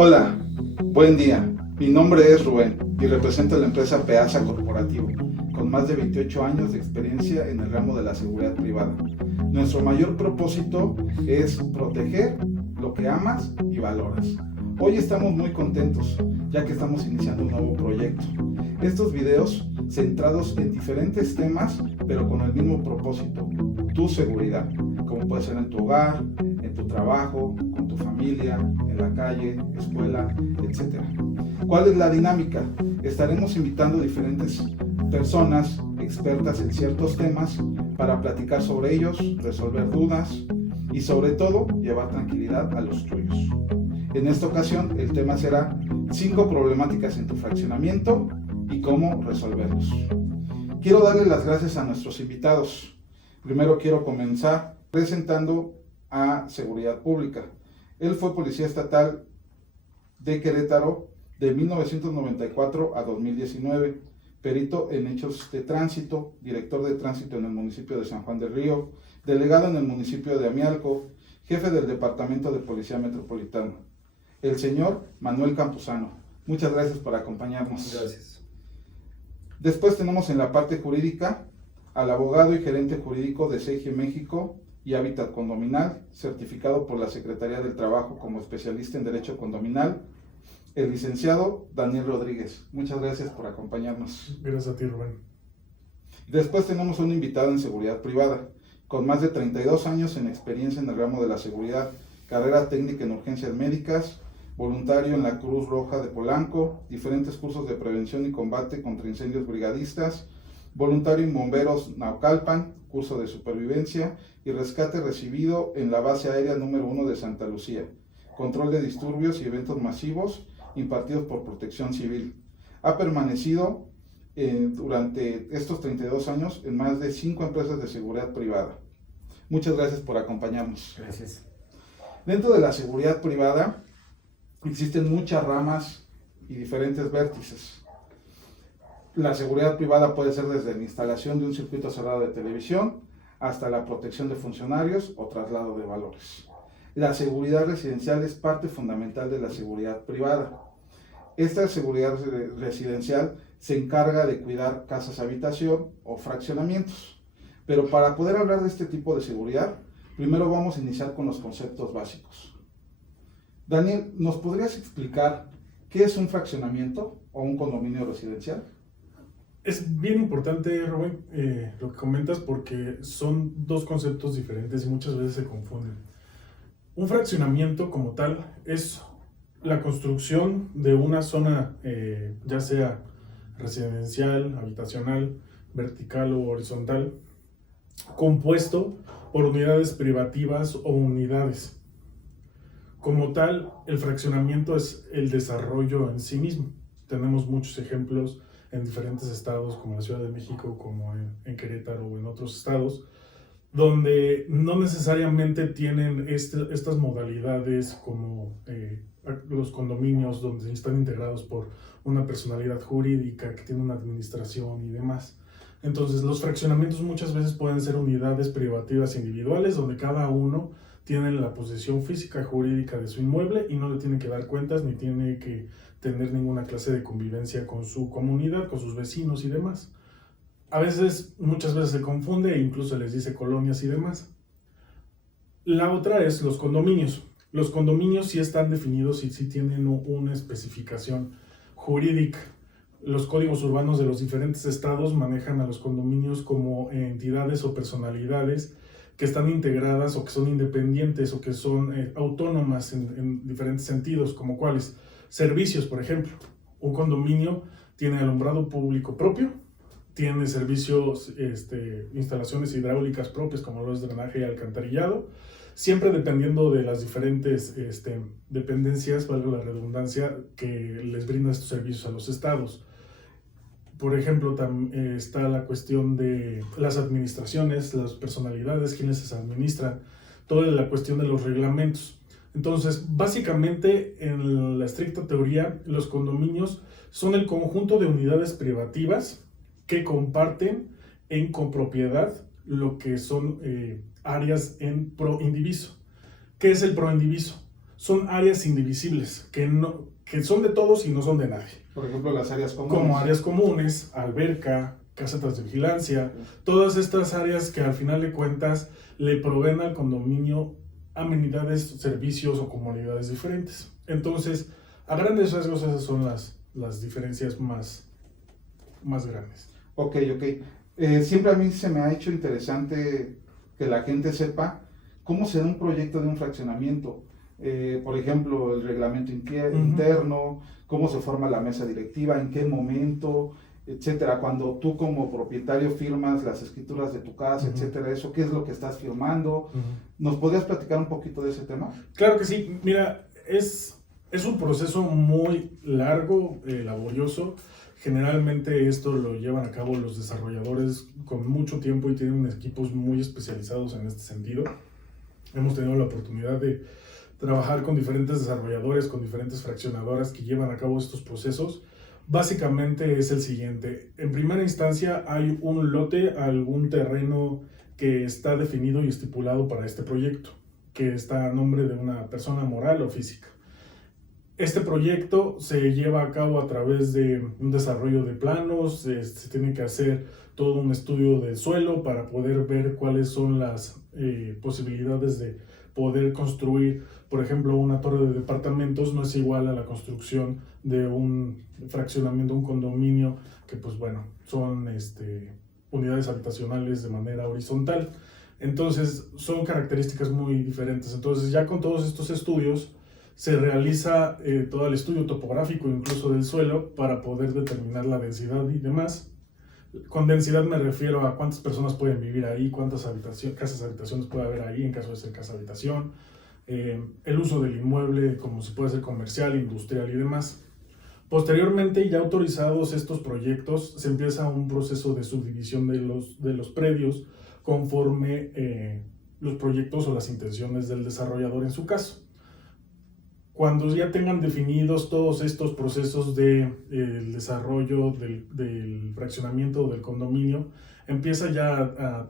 Hola, buen día. Mi nombre es Rubén y represento a la empresa Peasa Corporativo, con más de 28 años de experiencia en el ramo de la seguridad privada. Nuestro mayor propósito es proteger lo que amas y valoras. Hoy estamos muy contentos, ya que estamos iniciando un nuevo proyecto. Estos videos centrados en diferentes temas, pero con el mismo propósito, tu seguridad, como puede ser en tu hogar, en tu trabajo, con tu familia, en la calle, escuela, etc. ¿Cuál es la dinámica? Estaremos invitando diferentes personas expertas en ciertos temas para platicar sobre ellos, resolver dudas y sobre todo llevar tranquilidad a los tuyos. En esta ocasión el tema será 5 problemáticas en tu fraccionamiento y cómo resolverlos. Quiero darle las gracias a nuestros invitados. Primero quiero comenzar presentando a Seguridad Pública. Él fue policía estatal de Querétaro de 1994 a 2019, perito en hechos de tránsito, director de tránsito en el municipio de San Juan del Río, delegado en el municipio de Amialco, jefe del Departamento de Policía Metropolitano, el señor Manuel Campuzano. Muchas gracias por acompañarnos. Gracias. Después tenemos en la parte jurídica al abogado y gerente jurídico de CEGI México y Hábitat Condominal, certificado por la Secretaría del Trabajo como especialista en Derecho Condominal, el licenciado Daniel Rodríguez. Muchas gracias por acompañarnos. Gracias a ti, Rubén. Después tenemos un invitado en seguridad privada, con más de 32 años en experiencia en el ramo de la seguridad, carrera técnica en urgencias médicas, voluntario en la Cruz Roja de Polanco, diferentes cursos de prevención y combate contra incendios brigadistas, voluntario en Bomberos Naucalpan, curso de supervivencia y rescate recibido en la base aérea número 1 de Santa Lucía, control de disturbios y eventos masivos impartidos por Protección Civil. Ha permanecido durante estos 32 años en más de 5 empresas de seguridad privada. Muchas gracias por acompañarnos. Gracias. Dentro de la seguridad privada existen muchas ramas y diferentes vértices. La seguridad privada puede ser desde la instalación de un circuito cerrado de televisión hasta la protección de funcionarios o traslado de valores. La seguridad residencial es parte fundamental de la seguridad privada. Esta seguridad residencial se encarga de cuidar casas habitación o fraccionamientos. Pero para poder hablar de este tipo de seguridad, primero vamos a iniciar con los conceptos básicos. Daniel, ¿nos podrías explicar qué es un fraccionamiento o un condominio residencial? Es bien importante, Rubén, lo que comentas, porque son dos conceptos diferentes y muchas veces se confunden. Un fraccionamiento como tal es la construcción de una zona, ya sea residencial, habitacional, vertical o horizontal, compuesto por unidades privativas o unidades. Como tal, el fraccionamiento es el desarrollo en sí mismo. Tenemos muchos ejemplos en diferentes estados, como la Ciudad de México, como en Querétaro o en otros estados, donde no necesariamente tienen estas modalidades como los condominios, donde están integrados por una personalidad jurídica que tiene una administración y demás. Entonces, los fraccionamientos muchas veces pueden ser unidades privativas individuales, donde cada uno tiene la posesión física jurídica de su inmueble y no le tiene que dar cuentas ni tiene que tener ninguna clase de convivencia con su comunidad, con sus vecinos y demás. Muchas veces se confunde e incluso les dice colonias y demás. La otra es los condominios. Los condominios sí están definidos y sí tienen una especificación jurídica. Los códigos urbanos de los diferentes estados manejan a los condominios como entidades o personalidades que están integradas o que son independientes o que son autónomas en diferentes sentidos, como cuáles. Servicios, por ejemplo. Un condominio tiene alumbrado público propio, tiene servicios, instalaciones hidráulicas propias como lo es drenaje y alcantarillado, siempre dependiendo de las diferentes dependencias, valga la redundancia, que les brindan estos servicios a los estados. Por ejemplo, está la cuestión de las administraciones, las personalidades, quienes se administran, toda la cuestión de los reglamentos. Entonces, básicamente, en la estricta teoría, los condominios son el conjunto de unidades privativas que comparten en copropiedad lo que son áreas en pro indiviso. ¿Qué es el pro indiviso? son áreas indivisibles, que son de todos y no son de nadie. Por ejemplo, las áreas comunes. Como áreas comunes, alberca, casetas de vigilancia, todas estas áreas que al final de cuentas le proveen al condominio amenidades, servicios o comunidades diferentes. Entonces, a grandes rasgos esas son las diferencias más grandes. Ok. Siempre a mí se me ha hecho interesante que la gente sepa cómo se da un proyecto de un fraccionamiento. Por ejemplo, el reglamento interno, cómo se forma la mesa directiva, en qué momento, etcétera. Cuando tú como propietario firmas las escrituras de tu casa, etcétera, eso, ¿qué es lo que estás firmando? ¿Nos podrías platicar un poquito de ese tema? Claro que sí. Mira, es un proceso muy largo, laborioso. Generalmente esto lo llevan a cabo los desarrolladores con mucho tiempo y tienen equipos muy especializados en este sentido. Hemos tenido la oportunidad de trabajar con diferentes desarrolladores, con diferentes fraccionadoras que llevan a cabo estos procesos. Básicamente es el siguiente: en primera instancia hay un lote, algún terreno que está definido y estipulado para este proyecto, que está a nombre de una persona moral o física. Este proyecto se lleva a cabo a través de un desarrollo de planos, se tiene que hacer todo un estudio del suelo para poder ver cuáles son las posibilidades de poder construir. Por ejemplo, una torre de departamentos no es igual a la construcción de un fraccionamiento, un condominio, que pues bueno, son unidades habitacionales de manera horizontal. Entonces son características muy diferentes. Entonces ya con todos estos estudios se realiza todo el estudio topográfico incluso del suelo para poder determinar la densidad y demás. Con densidad me refiero a cuántas personas pueden vivir ahí, cuántas casas habitaciones puede haber ahí en caso de ser casa habitación, el uso del inmueble como si puede ser comercial, industrial y demás. Posteriormente, ya autorizados estos proyectos, se empieza un proceso de subdivisión de los predios conforme los proyectos o las intenciones del desarrollador en su caso. Cuando ya tengan definidos todos estos procesos del desarrollo del fraccionamiento del condominio, empieza ya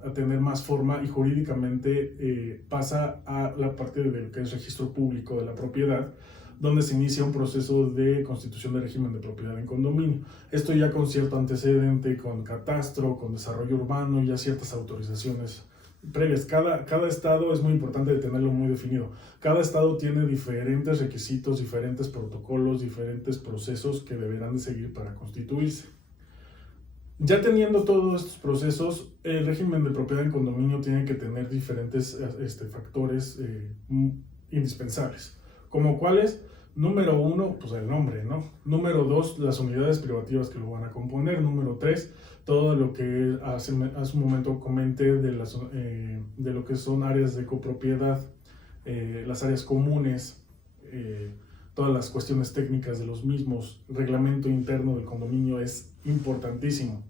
a tener más forma y jurídicamente pasa a la parte del que es registro público de la propiedad, donde se inicia un proceso de constitución de régimen de propiedad en condominio. Esto ya con cierto antecedente, con catastro, con desarrollo urbano y ya ciertas autorizaciones previas. Cada estado es muy importante de tenerlo muy definido. Cada estado tiene diferentes requisitos, diferentes protocolos, diferentes procesos que deberán de seguir para constituirse. Ya teniendo todos estos procesos, el régimen de propiedad en condominio tiene que tener diferentes factores indispensables. ¿Como cuáles? Número 1, pues el nombre, ¿no? Número 2, las unidades privativas que lo van a componer. Número 3, todo lo que hace un momento comenté de lo que son áreas de copropiedad, las áreas comunes, todas las cuestiones técnicas de los mismos. Reglamento interno del condominio es importantísimo.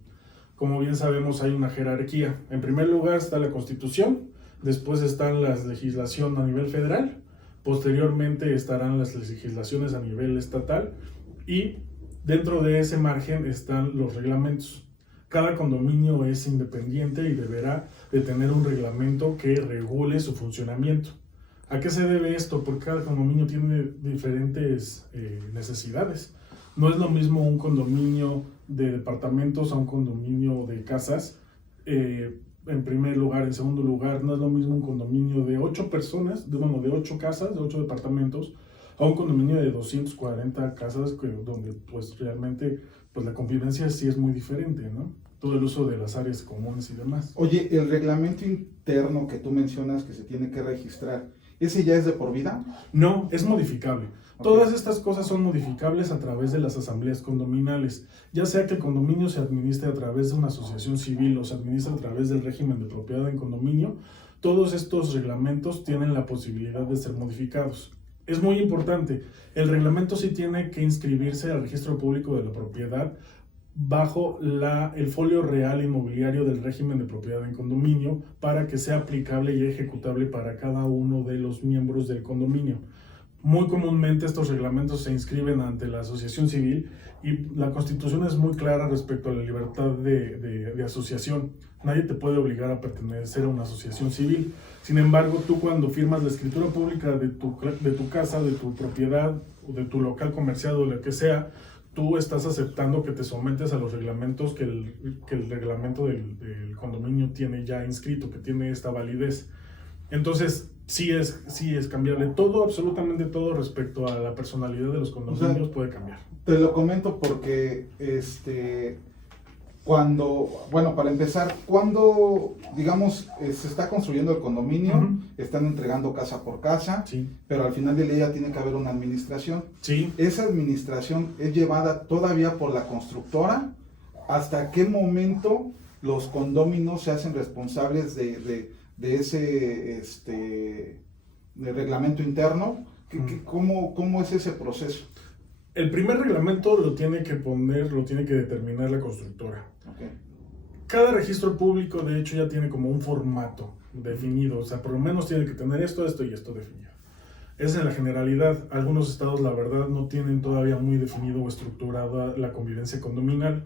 Como bien sabemos, hay una jerarquía. En primer lugar está la Constitución, después están las legislación a nivel federal, posteriormente estarán las legislaciones a nivel estatal y dentro de ese margen están los reglamentos. Cada condominio es independiente y deberá de tener un reglamento que regule su funcionamiento. ¿A qué se debe esto? Porque cada condominio tiene diferentes necesidades. No es lo mismo un condominio de departamentos a un condominio de casas. En primer lugar. En segundo lugar, no es lo mismo un condominio de 8 personas, de 8 casas, de 8 departamentos, a un condominio de 240 casas donde pues realmente pues la convivencia sí es muy diferente, ¿no? Todo el uso de las áreas comunes y demás. Oye, el reglamento interno que tú mencionas que se tiene que registrar, ¿ese ya es de por vida? No, es modificable. Okay. Todas estas cosas son modificables a través de las asambleas condominales, ya sea que el condominio se administre a través de una asociación civil o se administre a través del régimen de propiedad en condominio. Todos estos reglamentos tienen la posibilidad de ser modificados. Es muy importante, el reglamento sí tiene que inscribirse al registro público de la propiedad bajo el folio real inmobiliario del régimen de propiedad en condominio para que sea aplicable y ejecutable para cada uno de los miembros del condominio. Muy comúnmente estos reglamentos se inscriben ante la asociación civil y la Constitución es muy clara respecto a la libertad de asociación. Nadie te puede obligar a pertenecer a una asociación civil. Sin embargo, tú cuando firmas la escritura pública de tu casa, de tu propiedad, o de tu local comercial o lo que sea, tú estás aceptando que te sometes a los reglamentos que el reglamento del condominio tiene ya inscrito, que tiene esta validez. Entonces, sí es cambiable. Todo, absolutamente todo respecto a la personalidad de los condominios puede cambiar. Te lo comento porque, para empezar, cuando, digamos, se está construyendo el condominio, están entregando casa por casa, pero al final del día tiene que haber una administración. Esa administración es llevada todavía por la constructora. ¿Hasta qué momento los condóminos se hacen responsables de ese de reglamento interno? ¿Cómo es ese proceso? El primer reglamento lo tiene que determinar la constructora. Okay. Cada registro público, de hecho, ya tiene como un formato definido, o sea, por lo menos tiene que tener esto y esto definido. Es en la generalidad. Algunos estados, la verdad, no tienen todavía muy definido o estructurada la convivencia condominal.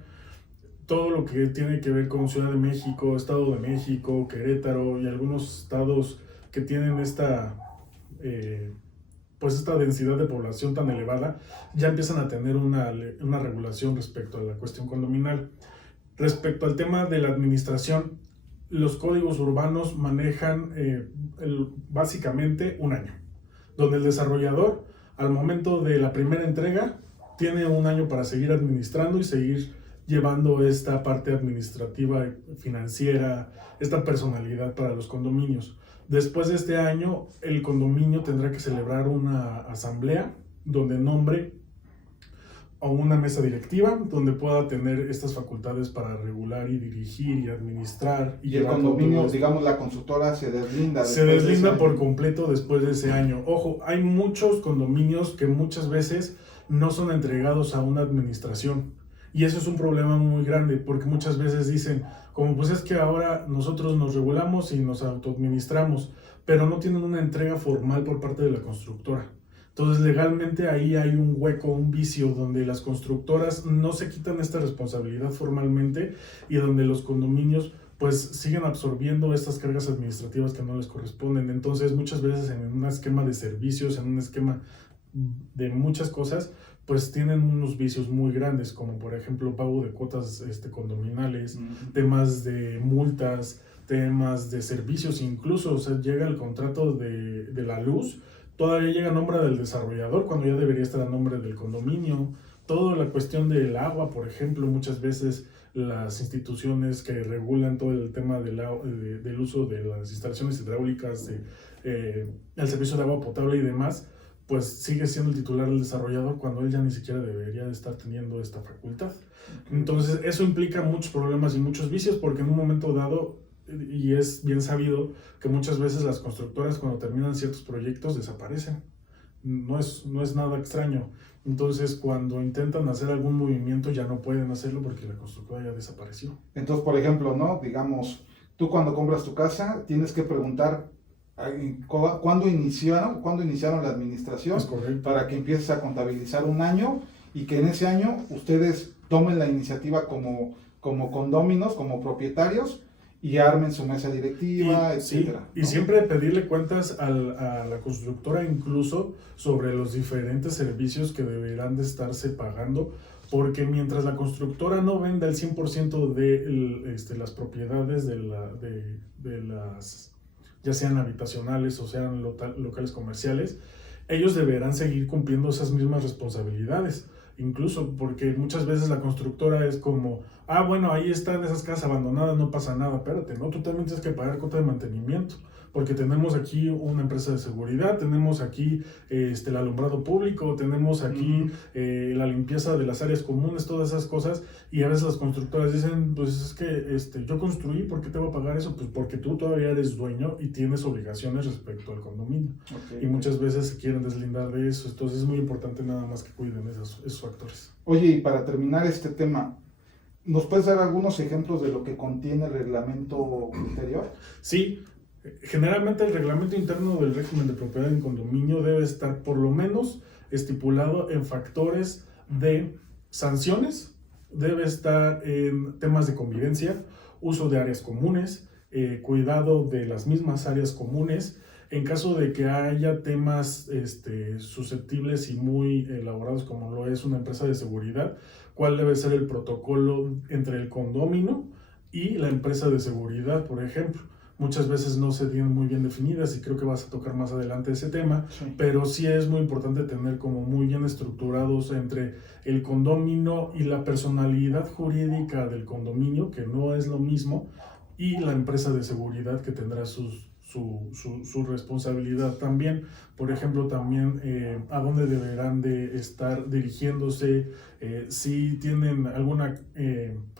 Todo lo que tiene que ver con Ciudad de México, Estado de México, Querétaro y algunos estados que tienen esta densidad de población tan elevada, ya empiezan a tener una regulación respecto a la cuestión condominal. Respecto al tema de la administración, los códigos urbanos manejan básicamente un año, donde el desarrollador, al momento de la primera entrega, tiene un año para seguir administrando y seguir llevando esta parte administrativa, financiera, esta personalidad para los condominios. Después de este año, el condominio tendrá que celebrar una asamblea donde nombre a una mesa directiva donde pueda tener estas facultades para regular y dirigir y administrar. Y el condominio, digamos, la constructora se deslinda. Se deslinda por completo después de ese año. Ojo, hay muchos condominios que muchas veces no son entregados a una administración. Y eso es un problema muy grande, porque muchas veces dicen, como pues es que ahora nosotros nos regulamos y nos autoadministramos, pero no tienen una entrega formal por parte de la constructora. Entonces legalmente ahí hay un hueco, un vicio, donde las constructoras no se quitan esta responsabilidad formalmente y donde los condominios pues siguen absorbiendo estas cargas administrativas que no les corresponden. Entonces muchas veces en un esquema de servicios, en un esquema de muchas cosas, pues tienen unos vicios muy grandes, como por ejemplo pago de cuotas condominales, temas de multas, temas de servicios, incluso, o sea, llega el contrato de la luz, todavía llega a nombre del desarrollador cuando ya debería estar a nombre del condominio. Toda la cuestión del agua, por ejemplo, muchas veces las instituciones que regulan todo el tema del uso de las instalaciones hidráulicas, el servicio de agua potable y demás, pues sigue siendo el titular del desarrollador cuando él ya ni siquiera debería de estar teniendo esta facultad. Entonces eso implica muchos problemas y muchos vicios, porque en un momento dado, y es bien sabido que muchas veces las constructoras cuando terminan ciertos proyectos desaparecen. No es nada extraño. Entonces cuando intentan hacer algún movimiento ya no pueden hacerlo porque la constructora ya desapareció. Entonces, por ejemplo, ¿no? Digamos, tú cuando compras tu casa tienes que preguntar ¿cuándo iniciaron la administración? Es correcto. Para que empieces a contabilizar un año y que en ese año ustedes tomen la iniciativa como condóminos, como propietarios, y armen su mesa directiva, etcétera. Y siempre pedirle cuentas a la constructora incluso sobre los diferentes servicios que deberán de estarse pagando, porque mientras la constructora no venda el 100% de las propiedades de las, ya sean habitacionales o sean locales comerciales, ellos deberán seguir cumpliendo esas mismas responsabilidades. Incluso porque muchas veces la constructora es como, bueno, ahí están esas casas abandonadas, no pasa nada, espérate, ¿no? Tú también tienes que pagar cuota de mantenimiento, porque tenemos aquí una empresa de seguridad, tenemos aquí el alumbrado público, tenemos aquí la limpieza de las áreas comunes, todas esas cosas, y a veces las constructoras dicen, pues es que yo construí, ¿por qué te voy a pagar eso? Pues porque tú todavía eres dueño y tienes obligaciones respecto al condominio. Y muchas veces se quieren deslindar de eso, entonces es muy importante nada más que cuiden esos factores. Oye, y para terminar este tema, ¿nos puedes dar algunos ejemplos de lo que contiene el reglamento interior? Sí, Generalmente el reglamento interno del régimen de propiedad en condominio debe estar por lo menos estipulado en factores de sanciones, debe estar en temas de convivencia, uso de áreas comunes, cuidado de las mismas áreas comunes. En caso de que haya temas susceptibles y muy elaborados como lo es una empresa de seguridad, ¿cuál debe ser el protocolo entre el condominio y la empresa de seguridad, por ejemplo? Muchas veces no se tienen muy bien definidas y creo que vas a tocar más adelante ese tema, Sí. pero sí es muy importante tener como muy bien estructurados entre el condominio y la personalidad jurídica del condominio, que no es lo mismo, y la empresa de seguridad que tendrá su responsabilidad también. Por ejemplo, también a dónde deberán de estar dirigiéndose, si tienen alguna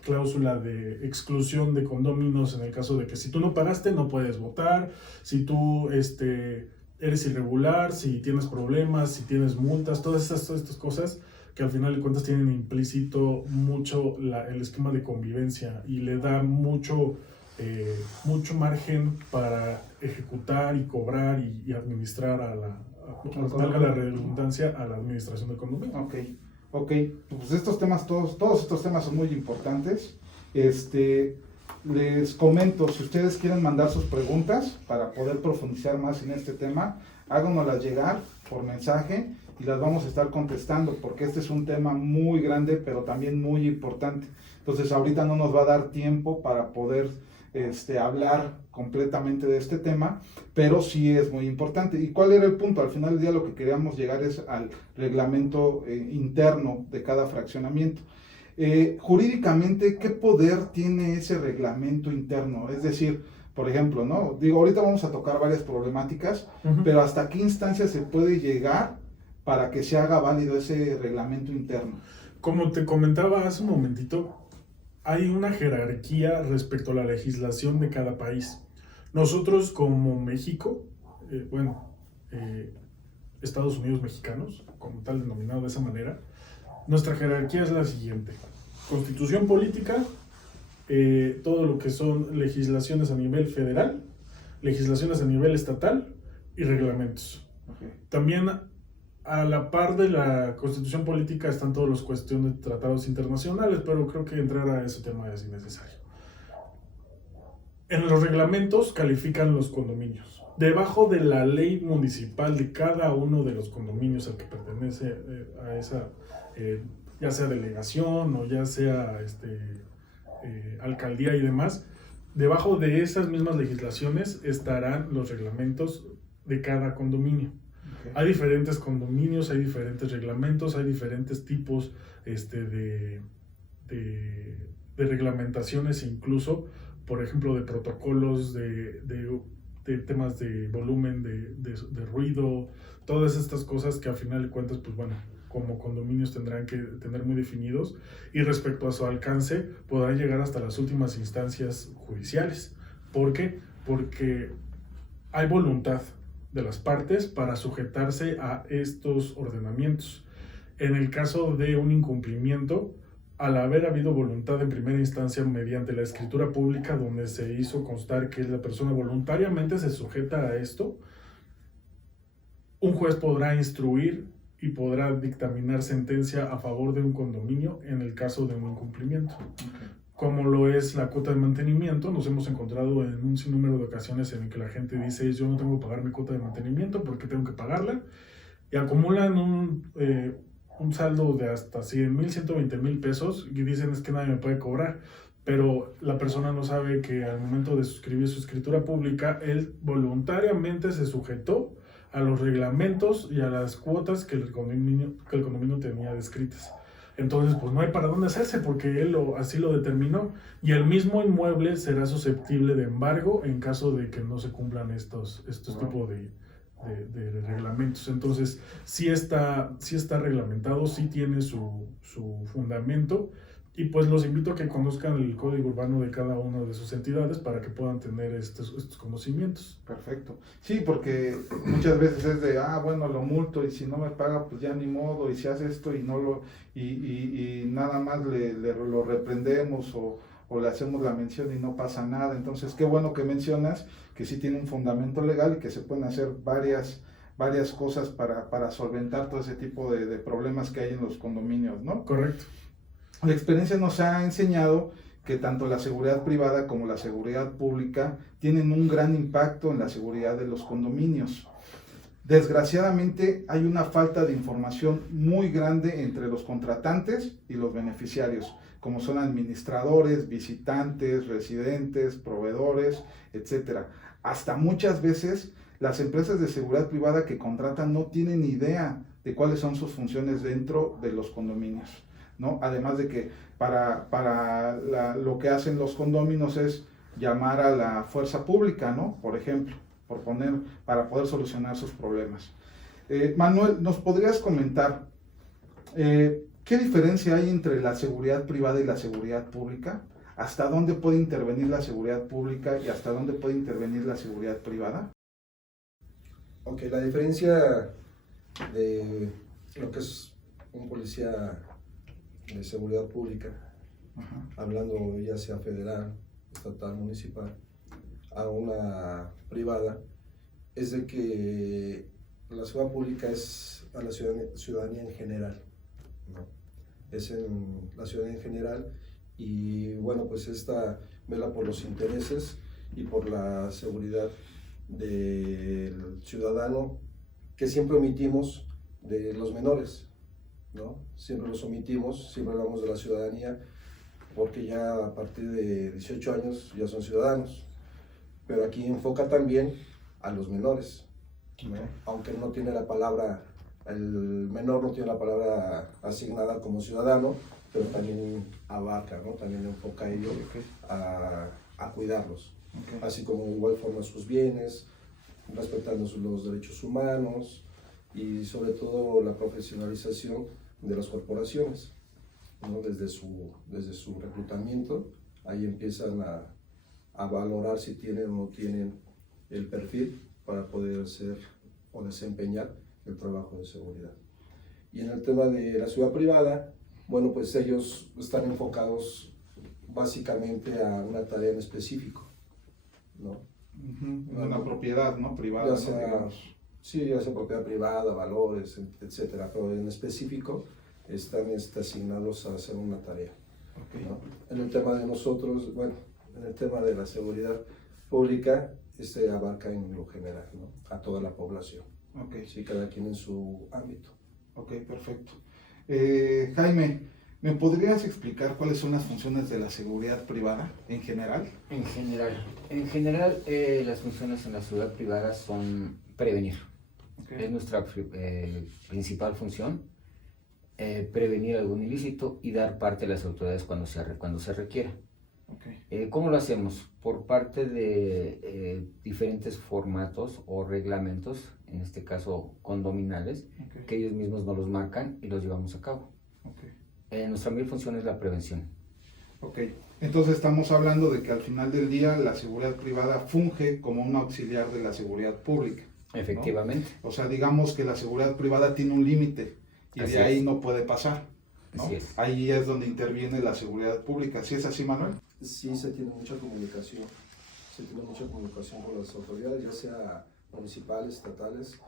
cláusula de exclusión de condóminos en el caso de que si tú no pagaste no puedes votar, si tú eres irregular, si tienes problemas, si tienes multas, todas estas cosas que al final de cuentas tienen implícito mucho el esquema de convivencia y le da mucho margen para ejecutar y cobrar y administrar valga la redundancia, a la administración del condominio. Ok, pues estos temas, todos estos temas son muy importantes. Les comento, si ustedes quieren mandar sus preguntas para poder profundizar más en este tema, háganoslas llegar por mensaje y las vamos a estar contestando, porque este es un tema muy grande, pero también muy importante. Entonces ahorita no nos va a dar tiempo para poder hablar completamente de este tema, pero sí es muy importante. ¿Y cuál era el punto? Al final del día lo que queríamos llegar es al reglamento interno de cada fraccionamiento. Jurídicamente, ¿qué poder tiene ese reglamento interno? Es decir, por ejemplo, ¿no? Digo, ahorita vamos a tocar varias problemáticas, pero ¿hasta qué instancia se puede llegar para que se haga válido ese reglamento interno? Como te comentaba hace un momentito, hay una jerarquía respecto a la legislación de cada país. Nosotros como México, Estados Unidos mexicanos, como tal denominado de esa manera, nuestra jerarquía es la siguiente: Constitución política, todo lo que son legislaciones a nivel federal, legislaciones a nivel estatal y reglamentos. Okay. También a la par de la Constitución política están todas las cuestiones de tratados internacionales, pero creo que entrar a ese tema es innecesario. En los reglamentos califican los condominios. Debajo de la ley municipal de cada uno de los condominios al que pertenece a esa, ya sea delegación o ya sea alcaldía y demás, debajo de esas mismas legislaciones estarán los reglamentos de cada condominio. Okay. Hay diferentes condominios, hay diferentes reglamentos, hay diferentes tipos de reglamentaciones, incluso, por ejemplo, de protocolos, de temas de volumen, de ruido, todas estas cosas que al final de cuentas, pues bueno, como condominios tendrán que tener muy definidos, y respecto a su alcance podrán llegar hasta las últimas instancias judiciales. ¿Por qué? Porque hay voluntad de las partes para sujetarse a estos ordenamientos. En el caso de un incumplimiento, al haber habido voluntad en primera instancia mediante la escritura pública, donde se hizo constar que la persona voluntariamente se sujeta a esto, un juez podrá instruir y podrá dictaminar sentencia a favor de un condominio en el caso de un incumplimiento. Okay. Como lo es la cuota de mantenimiento, nos hemos encontrado en un sinnúmero de ocasiones en el que la gente dice: yo no tengo que pagar mi cuota de mantenimiento, ¿por qué tengo que pagarla? Y acumulan un saldo de hasta 100,000, 120,000 pesos y dicen: es que nadie me puede cobrar. Pero la persona no sabe que al momento de suscribir su escritura pública, él voluntariamente se sujetó a los reglamentos y a las cuotas que el condominio tenía descritas. Entonces, pues no hay para dónde hacerse, porque él así lo determinó, y el mismo inmueble será susceptible de embargo en caso de que no se cumplan estos tipos de reglamentos. Entonces, sí está reglamentado, sí tiene su fundamento, y pues los invito a que conozcan el código urbano de cada una de sus entidades para que puedan tener estos conocimientos. Perfecto. Sí, porque muchas veces es de, bueno, lo multo y si no me paga, pues ya ni modo, y si hace esto y no lo y nada más lo reprendemos o o le hacemos la mención y no pasa nada. Entonces, qué bueno que mencionas que sí tiene un fundamento legal y que se pueden hacer varias cosas para solventar todo ese tipo de problemas que hay en los condominios, ¿no? Correcto. La experiencia nos ha enseñado que tanto la seguridad privada como la seguridad pública tienen un gran impacto en la seguridad de los condominios. Desgraciadamente hay una falta de información muy grande entre los contratantes y los beneficiarios, como son administradores, visitantes, residentes, proveedores, etc. Hasta muchas veces las empresas de seguridad privada que contratan no tienen idea de cuáles son sus funciones dentro de los condominios, ¿no? Además de que lo que hacen los condominios es llamar a la fuerza pública, ¿no? Por ejemplo, para poder solucionar sus problemas. Manuel, ¿nos podrías comentar qué diferencia hay entre la seguridad privada y la seguridad pública? ¿Hasta dónde puede intervenir la seguridad pública y hasta dónde puede intervenir la seguridad privada? Ok, la diferencia de lo que es un policía de seguridad pública, Ajá. hablando ya sea federal, estatal, municipal, a una privada, es de que la seguridad pública es a la ciudadanía en general, ¿no? Es en la ciudadanía en general y bueno, pues esta vela por los intereses y por la seguridad del ciudadano, que siempre omitimos de los menores, ¿no? Siempre los omitimos, siempre hablamos de la ciudadanía, porque ya a partir de 18 años ya son ciudadanos, pero aquí enfoca también a los menores, ¿no? Aunque no tiene la palabra, el menor no tiene la palabra asignada como ciudadano, pero también abarca, ¿no? También enfoca a ello, a cuidarlos, así como de igual forma sus bienes, respetando los derechos humanos y sobre todo la profesionalización de las corporaciones, ¿no? Desde su reclutamiento, ahí empiezan a valorar si tienen o no tienen el perfil para poder hacer o desempeñar el trabajo de seguridad. Y en el tema de la seguridad privada, bueno, pues ellos están enfocados básicamente a una tarea en específico, ¿no? Una propiedad, ¿no? Privada, ya sea, ¿no? Sí, ya sea propiedad privada, valores, etcétera, pero en específico están asignados a hacer una tarea, ¿no? En el tema de nosotros, bueno, en el tema de la seguridad pública, abarca en lo general, ¿no? A toda la población. Sí, cada quien en su ámbito. Ok, perfecto. Jaime, ¿me podrías explicar cuáles son las funciones de la seguridad privada en general? En general, las funciones en la seguridad privada son prevenir. Es nuestra principal función, prevenir algún ilícito y dar parte a las autoridades cuando se requiera. ¿Cómo lo hacemos? Por parte de diferentes formatos o reglamentos, en este caso condominales, que ellos mismos nos los marcan y los llevamos a cabo. Nuestra mayor función es la prevención. Entonces estamos hablando de que al final del día la seguridad privada funge como un auxiliar de la seguridad pública, ¿no? Efectivamente. O sea, digamos que la seguridad privada tiene un límite y Así de ahí es. no puede pasar, ¿no? Así es. Ahí es donde interviene la seguridad pública. ¿Sí es así, Manuel? Sí, se tiene mucha comunicación con las autoridades, ya sea municipales, estatales.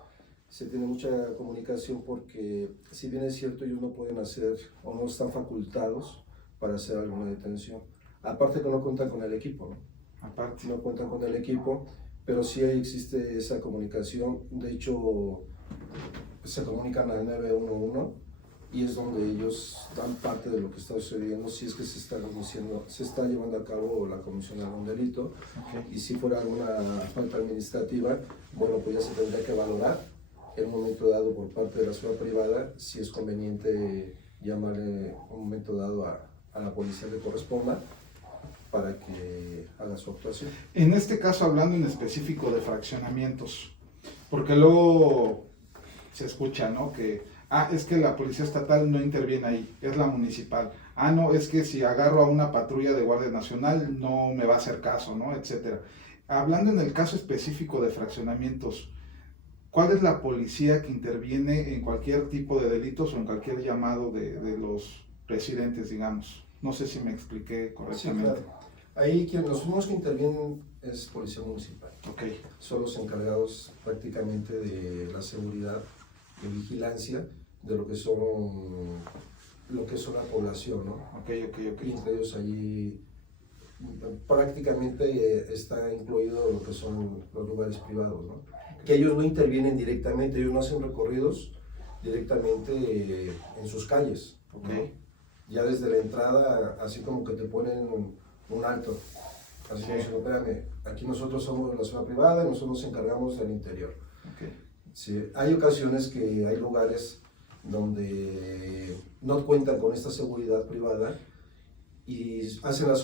Se tiene mucha comunicación porque, si bien es cierto, ellos no pueden hacer o no están facultados para hacer alguna detención. Aparte que no cuentan con el equipo, ¿no? Aparte. No cuentan con el equipo, pero sí ahí existe esa comunicación. De hecho, se comunican al 911 y es donde ellos dan parte de lo que está sucediendo, si es que se está llevando a cabo la comisión de algún delito. Y si fuera alguna falta administrativa, bueno, pues ya se tendría que valorar en un momento dado por parte de la seguridad privada si es conveniente llamarle un momento dado a la policía que corresponda para que haga su actuación. En este caso, hablando en específico de fraccionamientos, porque luego se escucha, ¿no? Que es que la policía estatal no interviene ahí, es la municipal. No, es que si agarro a una patrulla de Guardia Nacional no me va a hacer caso, ¿no? Etcétera. Hablando en el caso específico de fraccionamientos, ¿cuál es la policía que interviene en cualquier tipo de delitos o en cualquier llamado de los residentes, digamos? No sé si me expliqué Sí, correctamente. claro. Ahí los primeros que intervienen es Policía Municipal. Ok, Son los encargados prácticamente de la seguridad, de vigilancia de lo que son la población, ¿no? ok. Y entre ellos allí prácticamente está incluido lo que son los lugares privados, ¿no? Que ellos no intervienen directamente, ellos no hacen recorridos directamente en sus calles, Ok. ¿no? Ya desde la entrada, así como que te ponen un alto, así Sí. como diciendo, espérame, aquí nosotros somos la zona privada y nosotros nos encargamos del interior. Ok. Sí, hay ocasiones que hay lugares donde no cuentan con esta seguridad privada y hacen esta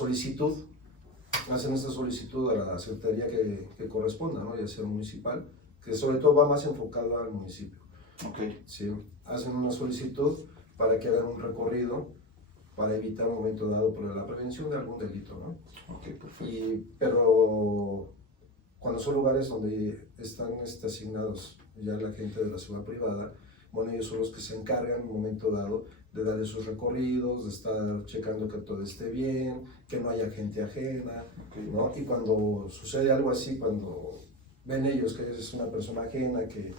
solicitud a la secretaría que corresponda, ¿no? Ya sea municipal, que sobre todo va más enfocado al municipio. Ok. ¿Sí? Hacen una solicitud para que hagan un recorrido para evitar un momento dado por la prevención de algún delito, ¿no? Ok, perfecto. Pero cuando son lugares donde están asignados ya la gente de la seguridad privada, bueno, ellos son los que se encargan en un momento dado de dar esos recorridos, de estar checando que todo esté bien, que no haya gente ajena, Ok. ¿no? Y cuando sucede algo así, cuando ven ellos que es una persona ajena, que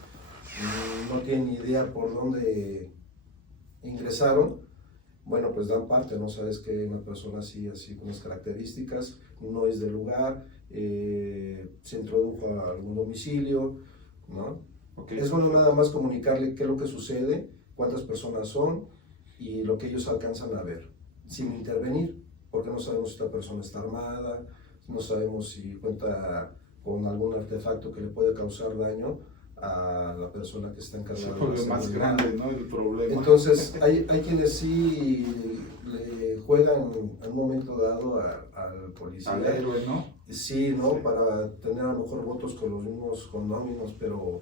no tienen ni idea por dónde ingresaron, bueno, pues dan parte, ¿no? Sabes que una persona así con las características, no es del lugar, se introdujo a algún domicilio, ¿no? Ok. Es bueno nada más comunicarle qué es lo que sucede, cuántas personas son y lo que ellos alcanzan a ver, sin intervenir, porque no sabemos si esta persona está armada, no sabemos si cuenta con algún artefacto que le puede causar daño a la persona que está Se encargada de vuelve la más seguridad. grande, ¿no? El problema. Entonces, hay quienes sí le juegan en un momento dado al policía. Al héroe, ¿no? Sí, ¿no? Sí. Para tener a lo mejor votos con los mismos condóminos, pero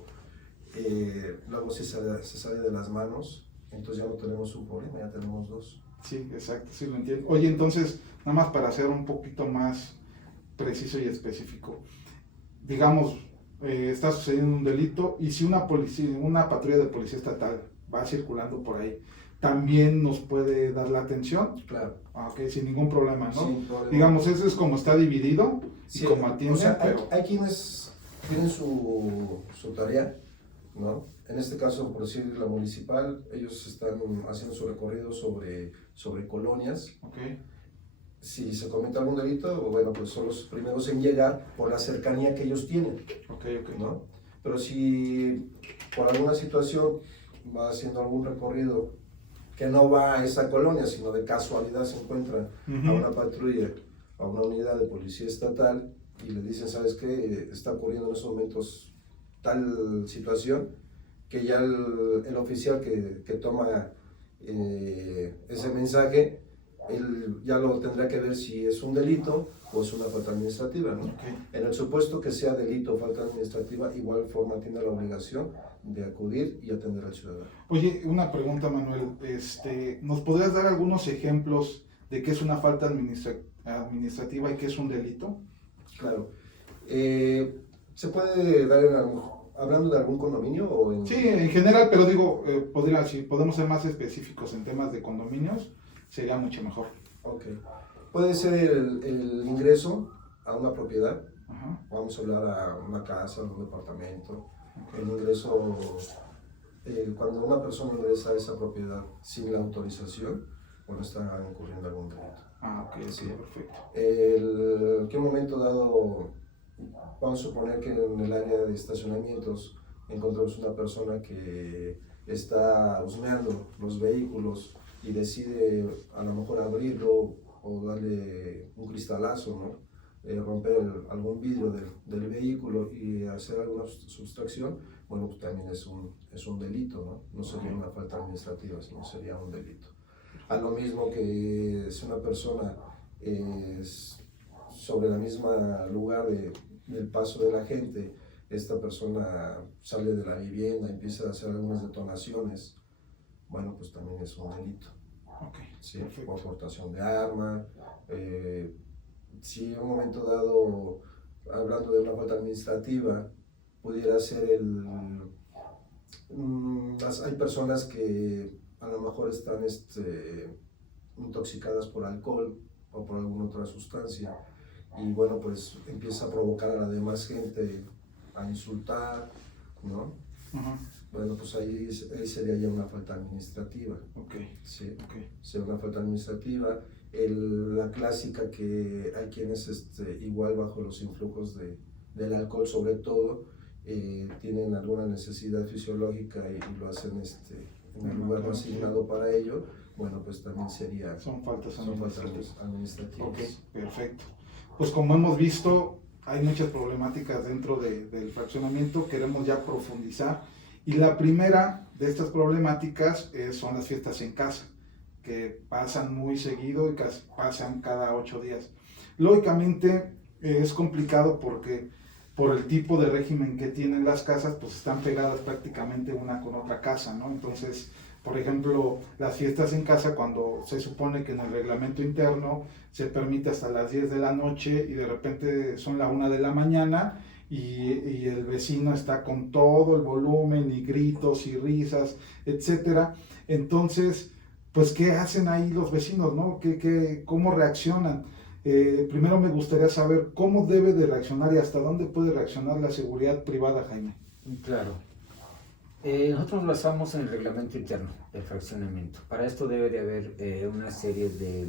luego se sale de las manos, entonces ya no tenemos un problema, ya tenemos dos. Sí, exacto, sí lo entiendo. Oye, entonces, nada más para ser un poquito más preciso y específico, digamos, está sucediendo un delito y si una patrulla de policía estatal va circulando por ahí, ¿también nos puede dar la atención? Claro. Ok, sin ningún problema, ¿no? Sin problema. Digamos, eso es como está dividido Sí, y como atienden, o sea, pero... hay quienes tienen su tarea, ¿no? En este caso, por decir la municipal, ellos están haciendo su recorrido sobre colonias. Ok, Si se comete algún delito, bueno, pues son los primeros en llegar por la cercanía que ellos tienen, ok, ¿no? Pero si por alguna situación va haciendo algún recorrido que no va a esa colonia, sino de casualidad se encuentra a una patrulla, a una unidad de policía estatal y le dicen, ¿sabes qué? Está ocurriendo en estos momentos tal situación, que ya el oficial que toma ese mensaje, él ya lo tendrá que ver si es un delito o es una falta administrativa, ¿no? ok. En el supuesto que sea delito o falta administrativa, igual forma tiene la obligación de acudir y atender al ciudadano. Oye, una pregunta, Manuel, ¿nos podrías dar algunos ejemplos de qué es una falta administrativa y qué es un delito? Claro. ¿Se puede dar hablando de algún condominio o en...? Sí, en general, pero digo, si podemos ser más específicos en temas de condominios, sería mucho mejor. Ok. Puede ser el ingreso a una propiedad, Ajá, vamos a hablar a una casa, un departamento, ok. el ingreso, cuando una persona ingresa a esa propiedad sin la autorización, bueno, está incurriendo algún delito. Ah, ok, Sí. perfecto. ¿Qué momento dado, vamos a suponer que en el área de estacionamientos encontramos una persona que está husmeando los vehículos y decide a lo mejor abrirlo o darle un cristalazo, ¿no? Romper algún vidrio del vehículo y hacer alguna sustracción, bueno, pues también es un delito, ¿no? No sería una falta administrativa, sino sería un delito. A lo mismo que si una persona sobre la misma lugar del paso de la gente, esta persona sale de la vivienda, empieza a hacer algunas detonaciones, bueno, pues también es un delito. Ok, Sí, perfecto. o aportación de arma. Si en un momento dado, hablando de una falta administrativa, pudiera ser hay personas que a lo mejor están intoxicadas por alcohol o por alguna otra sustancia. Y bueno, pues empieza a provocar a la demás gente a insultar, ¿no? Ajá. Bueno, pues ahí sería ya una falta administrativa. Ok, Sí, ok. sería una falta administrativa. La clásica que hay quienes igual bajo los influjos del alcohol sobre todo, tienen alguna necesidad fisiológica y lo hacen en el lugar no asignado para ello, bueno, pues también Son faltas son faltas administrativas. administrativas. Ok, perfecto. Pues como hemos visto, hay muchas problemáticas dentro del fraccionamiento, queremos ya profundizar. Y la primera de estas problemáticas son las fiestas en casa, que pasan muy seguido y pasan cada 8 días. Lógicamente es complicado porque por el tipo de régimen que tienen las casas, pues están pegadas prácticamente una con otra casa, ¿no? Entonces, por ejemplo, las fiestas en casa, cuando se supone que en el reglamento interno se permite hasta las 10 de la noche y de repente son la 1 de la mañana y el vecino está con todo el volumen y gritos y risas, etcétera. Entonces, pues, ¿qué hacen ahí los vecinos, no? ¿Cómo reaccionan? Primero me gustaría saber cómo debe de reaccionar y hasta dónde puede reaccionar la seguridad privada, Jaime. Claro. Nosotros nos basamos en el reglamento interno del fraccionamiento. Para esto debe de haber una serie de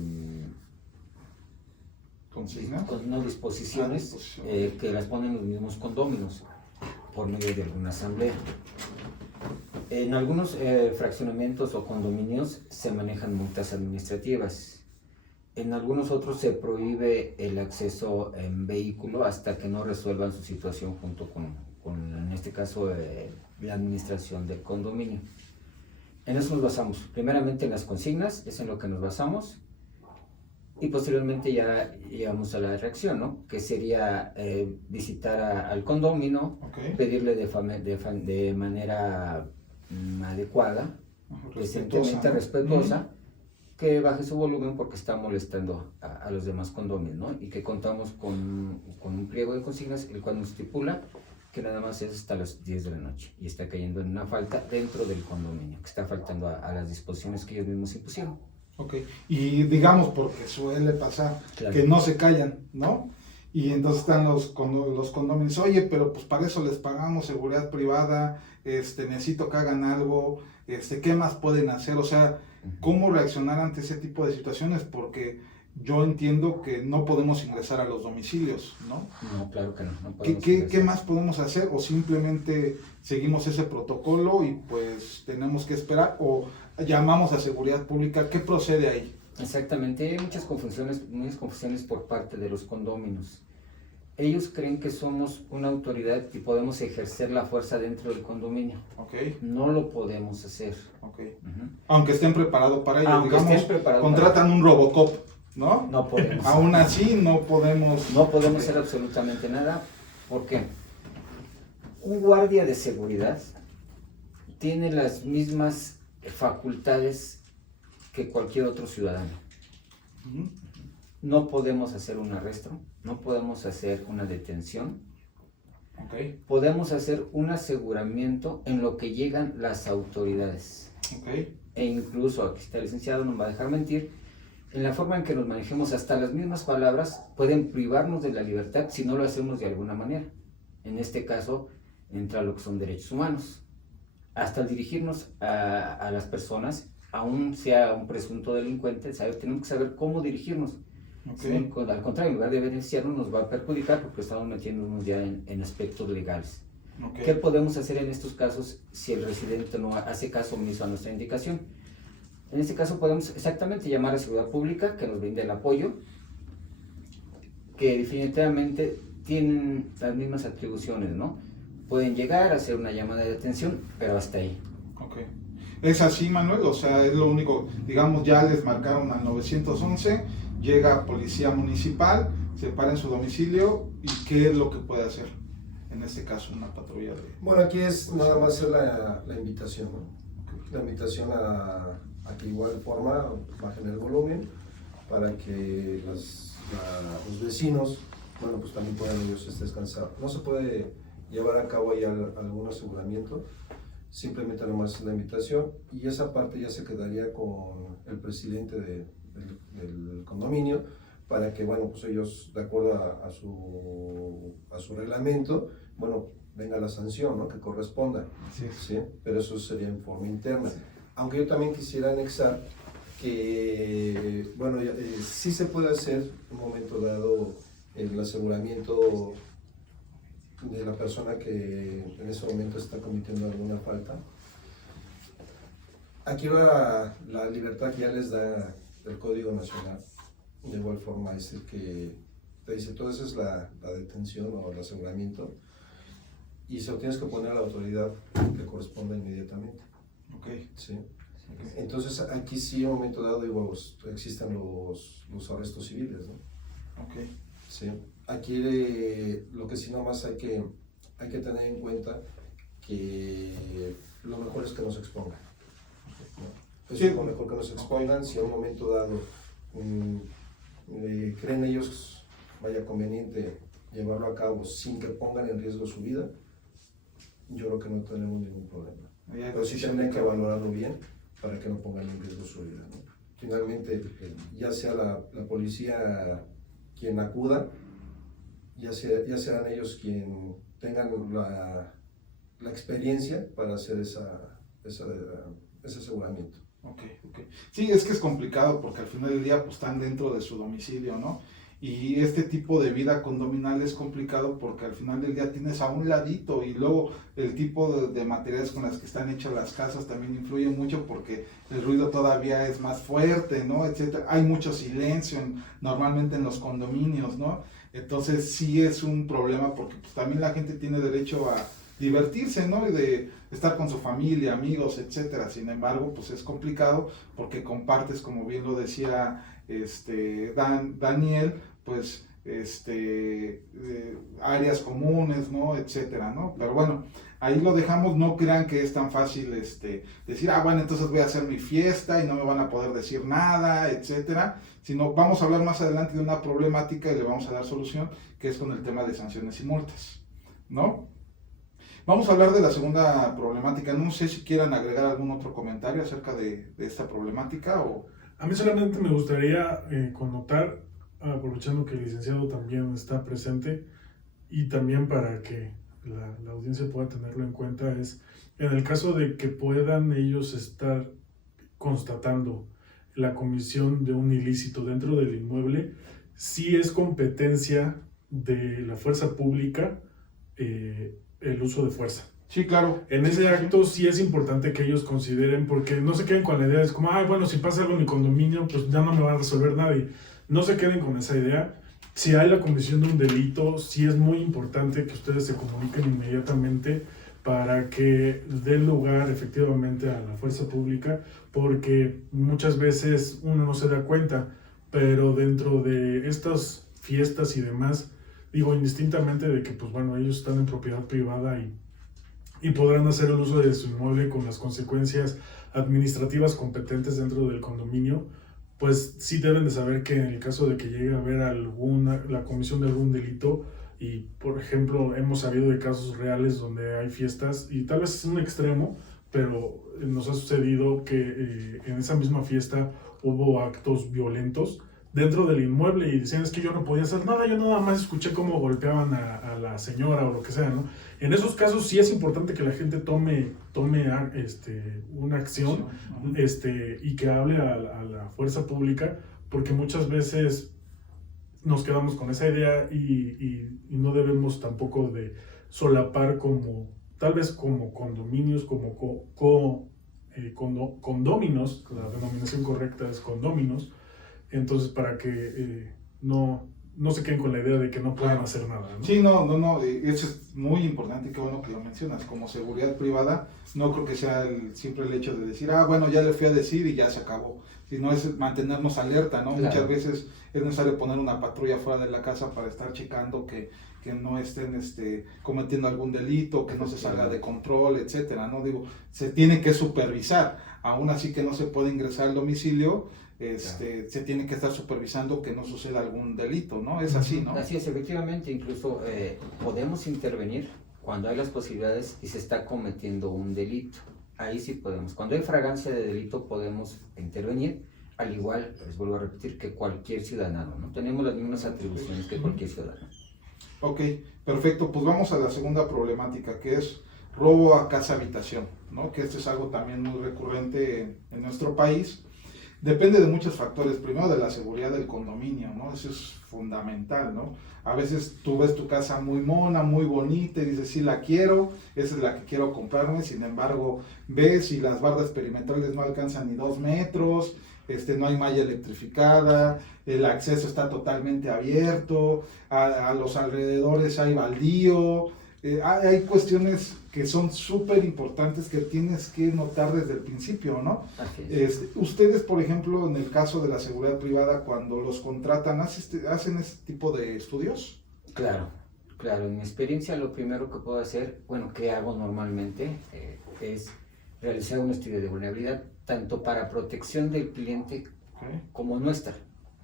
¿Consignas? disposiciones Disposiciones. que las ponen los mismos condóminos por medio de alguna asamblea. En algunos fraccionamientos o condominios se manejan multas administrativas. En algunos otros se prohíbe el acceso en vehículo hasta que no resuelvan su situación junto con en este caso, la administración del condominio. En eso nos basamos. Primeramente en las consignas, es en lo que nos basamos. Y posteriormente ya llegamos a la reacción, ¿no? Que sería visitar al condominio, Okay. pedirle de manera adecuada, decentemente ¿no? respetuosa, que baje su volumen porque está molestando a los demás condominios, ¿no? Y que contamos con un pliego de consignas, el cual nos estipula que nada más es hasta las 10 de la noche y está cayendo en una falta dentro del condominio, que está faltando a las disposiciones que ellos mismos impusieron. Ok, y digamos, porque suele pasar, Claro. que no se callan, ¿no? Y entonces están los condóminos, oye, pero pues para eso les pagamos seguridad privada, necesito que hagan algo, ¿qué más pueden hacer? O sea, ¿cómo reaccionar ante ese tipo de situaciones? Porque yo entiendo que no podemos ingresar a los domicilios, ¿no? No, claro que no. ¿Qué más podemos hacer? ¿O simplemente seguimos ese protocolo y pues tenemos que esperar? ¿O llamamos a seguridad pública? ¿Qué procede ahí? Exactamente, hay muchas confusiones por parte de los condóminos. Ellos creen que somos una autoridad y podemos ejercer la fuerza dentro del condominio. Ok, No lo podemos hacer. ok. Ujú. Aunque estén preparados para ello, Aunque digamos, estén preparados contratan un Robocop, ¿no? No podemos. Aún así no podemos... No podemos hacer absolutamente nada. ¿Por qué? Un guardia de seguridad tiene las mismas facultades que cualquier otro ciudadano. Ujú. No podemos hacer un arresto, no podemos hacer una detención, Ok, podemos hacer un aseguramiento en lo que llegan las autoridades. ok, E incluso, aquí está el licenciado, no me va a dejar mentir, en la forma en que nos manejemos, hasta las mismas palabras pueden privarnos de la libertad si no lo hacemos de alguna manera. En este caso, entra lo que son derechos humanos. Hasta al dirigirnos a las personas, aún sea un presunto delincuente, tenemos que saber cómo dirigirnos. ok. Si no, al contrario, en lugar de beneficiarnos, nos va a perjudicar porque estamos metiéndonos ya en aspectos legales. Ok. ¿Qué podemos hacer en estos casos si el residente no hace caso omiso a nuestra indicación? En este caso podemos exactamente llamar a Seguridad Pública que nos brinde el apoyo, que definitivamente tienen las mismas atribuciones, ¿no? Pueden llegar a hacer una llamada de atención, pero hasta ahí. Ok. Es así, Manuel, o sea, es lo único, digamos, ya les marcaron al 911, llega policía municipal, se para en su domicilio y ¿qué es lo que puede hacer? En este caso, una patrulla de... Bueno, aquí es nada más hacer la invitación, ¿no? La invitación a que igual forma bajen el volumen para que los vecinos, bueno, pues también puedan ellos descansar. No se puede llevar a cabo ahí algún aseguramiento, simplemente nomás la invitación y esa parte ya se quedaría con el presidente del condominio, para que, bueno, pues ellos, de acuerdo a su reglamento, bueno, venga la sanción, ¿no?, que corresponda. ¿Sí? Pero eso sería en forma interna. Sí. Aunque yo también quisiera anexar que, bueno, sí se puede hacer en un momento dado el aseguramiento de la persona que en ese momento está cometiendo alguna falta. Aquí la libertad que ya les da el Código Nacional, de igual forma, es el que te dice, todo eso es la detención o el aseguramiento, y se lo tienes que poner a la autoridad que corresponda inmediatamente. Okay. ¿Sí? Okay. Entonces aquí sí, en un momento dado, digo, existen los arrestos civiles, ¿no? Okay. Sí. Aquí lo que sí nomás hay que tener en cuenta que lo mejor es que no se expongan. ¿No? Sí. Es lo mejor que no se expongan. Si en un momento dado creen ellos vaya conveniente llevarlo a cabo sin que pongan en riesgo su vida, yo creo que no tenemos ningún problema. Pero sí tendrán que valorarlo bien para que no pongan en riesgo su vida, ¿no? Finalmente, ya sea la policía quien acuda, ya serán ellos quien tengan la experiencia para hacer ese aseguramiento. Okay. Sí, es que es complicado porque al final del día pues están dentro de su domicilio, ¿no? Y este tipo de vida condominal es complicado porque al final del día tienes a un ladito, y luego el tipo de materiales con las que están hechas las casas también influye mucho porque el ruido todavía es más fuerte, ¿no? Etcétera. Hay mucho silencio normalmente en los condominios, ¿no? Entonces sí es un problema porque pues, también la gente tiene derecho a divertirse, ¿no? Y de estar con su familia, amigos, etcétera. Sin embargo, pues es complicado porque compartes, como bien lo decía Daniel, pues áreas comunes, ¿no? Etcétera, ¿no? Pero bueno, ahí lo dejamos. No crean que es tan fácil decir, bueno, entonces voy a hacer mi fiesta y no me van a poder decir nada, etcétera, sino vamos a hablar más adelante de una problemática y le vamos a dar solución, que es con el tema de sanciones y multas, ¿no? Vamos a hablar de la segunda problemática. No sé si quieran agregar algún otro comentario acerca de esta problemática o... A mí solamente me gustaría connotar, aprovechando que el licenciado también está presente, y también para que la audiencia pueda tenerlo en cuenta, es en el caso de que puedan ellos estar constatando la comisión de un ilícito dentro del inmueble, sí es competencia de la fuerza pública el uso de fuerza. Sí, claro. En ese acto sí es importante que ellos consideren, porque no se queden con la idea, es como, bueno, si pasa algo en mi condominio, pues ya no me va a resolver nadie. No se queden con esa idea. Si hay la comisión de un delito, sí es muy importante que ustedes se comuniquen inmediatamente para que den lugar efectivamente a la fuerza pública, porque muchas veces uno no se da cuenta, pero dentro de estas fiestas y demás, digo, indistintamente de que, pues bueno, ellos están en propiedad privada y podrán hacer el uso de su inmueble con las consecuencias administrativas competentes dentro del condominio, pues sí deben de saber que en el caso de que llegue a haber la comisión de algún delito, y por ejemplo hemos sabido de casos reales donde hay fiestas, y tal vez es un extremo, pero nos ha sucedido que en esa misma fiesta hubo actos violentos dentro del inmueble y decían, es que yo no podía hacer nada, yo nada más escuché cómo golpeaban a la señora o lo que sea, ¿no? En esos casos sí es importante que la gente tome una acción, y que hable a la fuerza pública, porque muchas veces nos quedamos con esa idea y no debemos tampoco de solapar tal vez como condominios, como condóminos, la denominación correcta es condóminos. Entonces, para que no se queden con la idea de que no pueden hacer nada, ¿no? Sí, no, eso es muy importante y qué bueno que lo mencionas. Como seguridad privada, no creo que sea siempre el hecho de decir, bueno, ya le fui a decir y ya se acabó. Sino es mantenernos alerta, ¿no? Claro. Muchas veces es necesario poner una patrulla fuera de la casa para estar checando que no estén cometiendo algún delito, que no se salga de control, etcétera, ¿no? Digo, se tiene que supervisar. Aún así que no se puede ingresar al domicilio, se tiene que estar supervisando que no suceda algún delito, ¿no? Es así, ¿no? Así es, efectivamente, incluso podemos intervenir cuando hay las posibilidades y se está cometiendo un delito. Ahí sí podemos. Cuando hay fragancia de delito podemos intervenir. al igual, les vuelvo a repetir, que cualquier ciudadano, ¿no? Tenemos las mismas atribuciones que cualquier ciudadano. Ok, perfecto. Pues vamos a la segunda problemática, que es robo a casa habitación, ¿no? Que esto es algo también muy recurrente en nuestro país. Depende de muchos factores. Primero, de la seguridad del condominio, ¿no? Eso es fundamental, ¿no? A veces tú ves tu casa muy mona, muy bonita y dices, sí la quiero, esa es la que quiero comprarme. Sin embargo, ves y las bardas perimetrales no alcanzan ni 2 metros, no hay malla electrificada, el acceso está totalmente abierto, a los alrededores hay baldío. Hay cuestiones que son súper importantes que tienes que notar desde el principio, ¿no? Así es. Ustedes, por ejemplo, en el caso de la seguridad privada, cuando los contratan, ¿hacen este tipo de estudios? Claro, claro. En mi experiencia, lo primero que puedo hacer, bueno, que hago normalmente, es realizar un estudio de vulnerabilidad, tanto para protección del cliente como nuestra.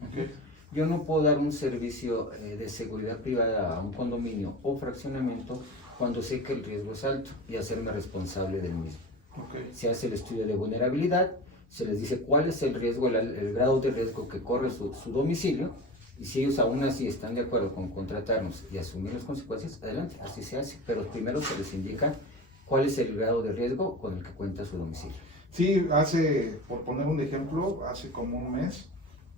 Okay. Yo no puedo dar un servicio de seguridad privada a un condominio o fraccionamiento cuando sé que el riesgo es alto y hacerme responsable del mismo. Okay. Se hace el estudio de vulnerabilidad, se les dice cuál es el riesgo, el grado de riesgo que corre su domicilio, y si ellos aún así están de acuerdo con contratarnos y asumir las consecuencias, adelante, así se hace. Pero primero se les indica cuál es el grado de riesgo con el que cuenta su domicilio. Sí, por poner un ejemplo, hace como un mes,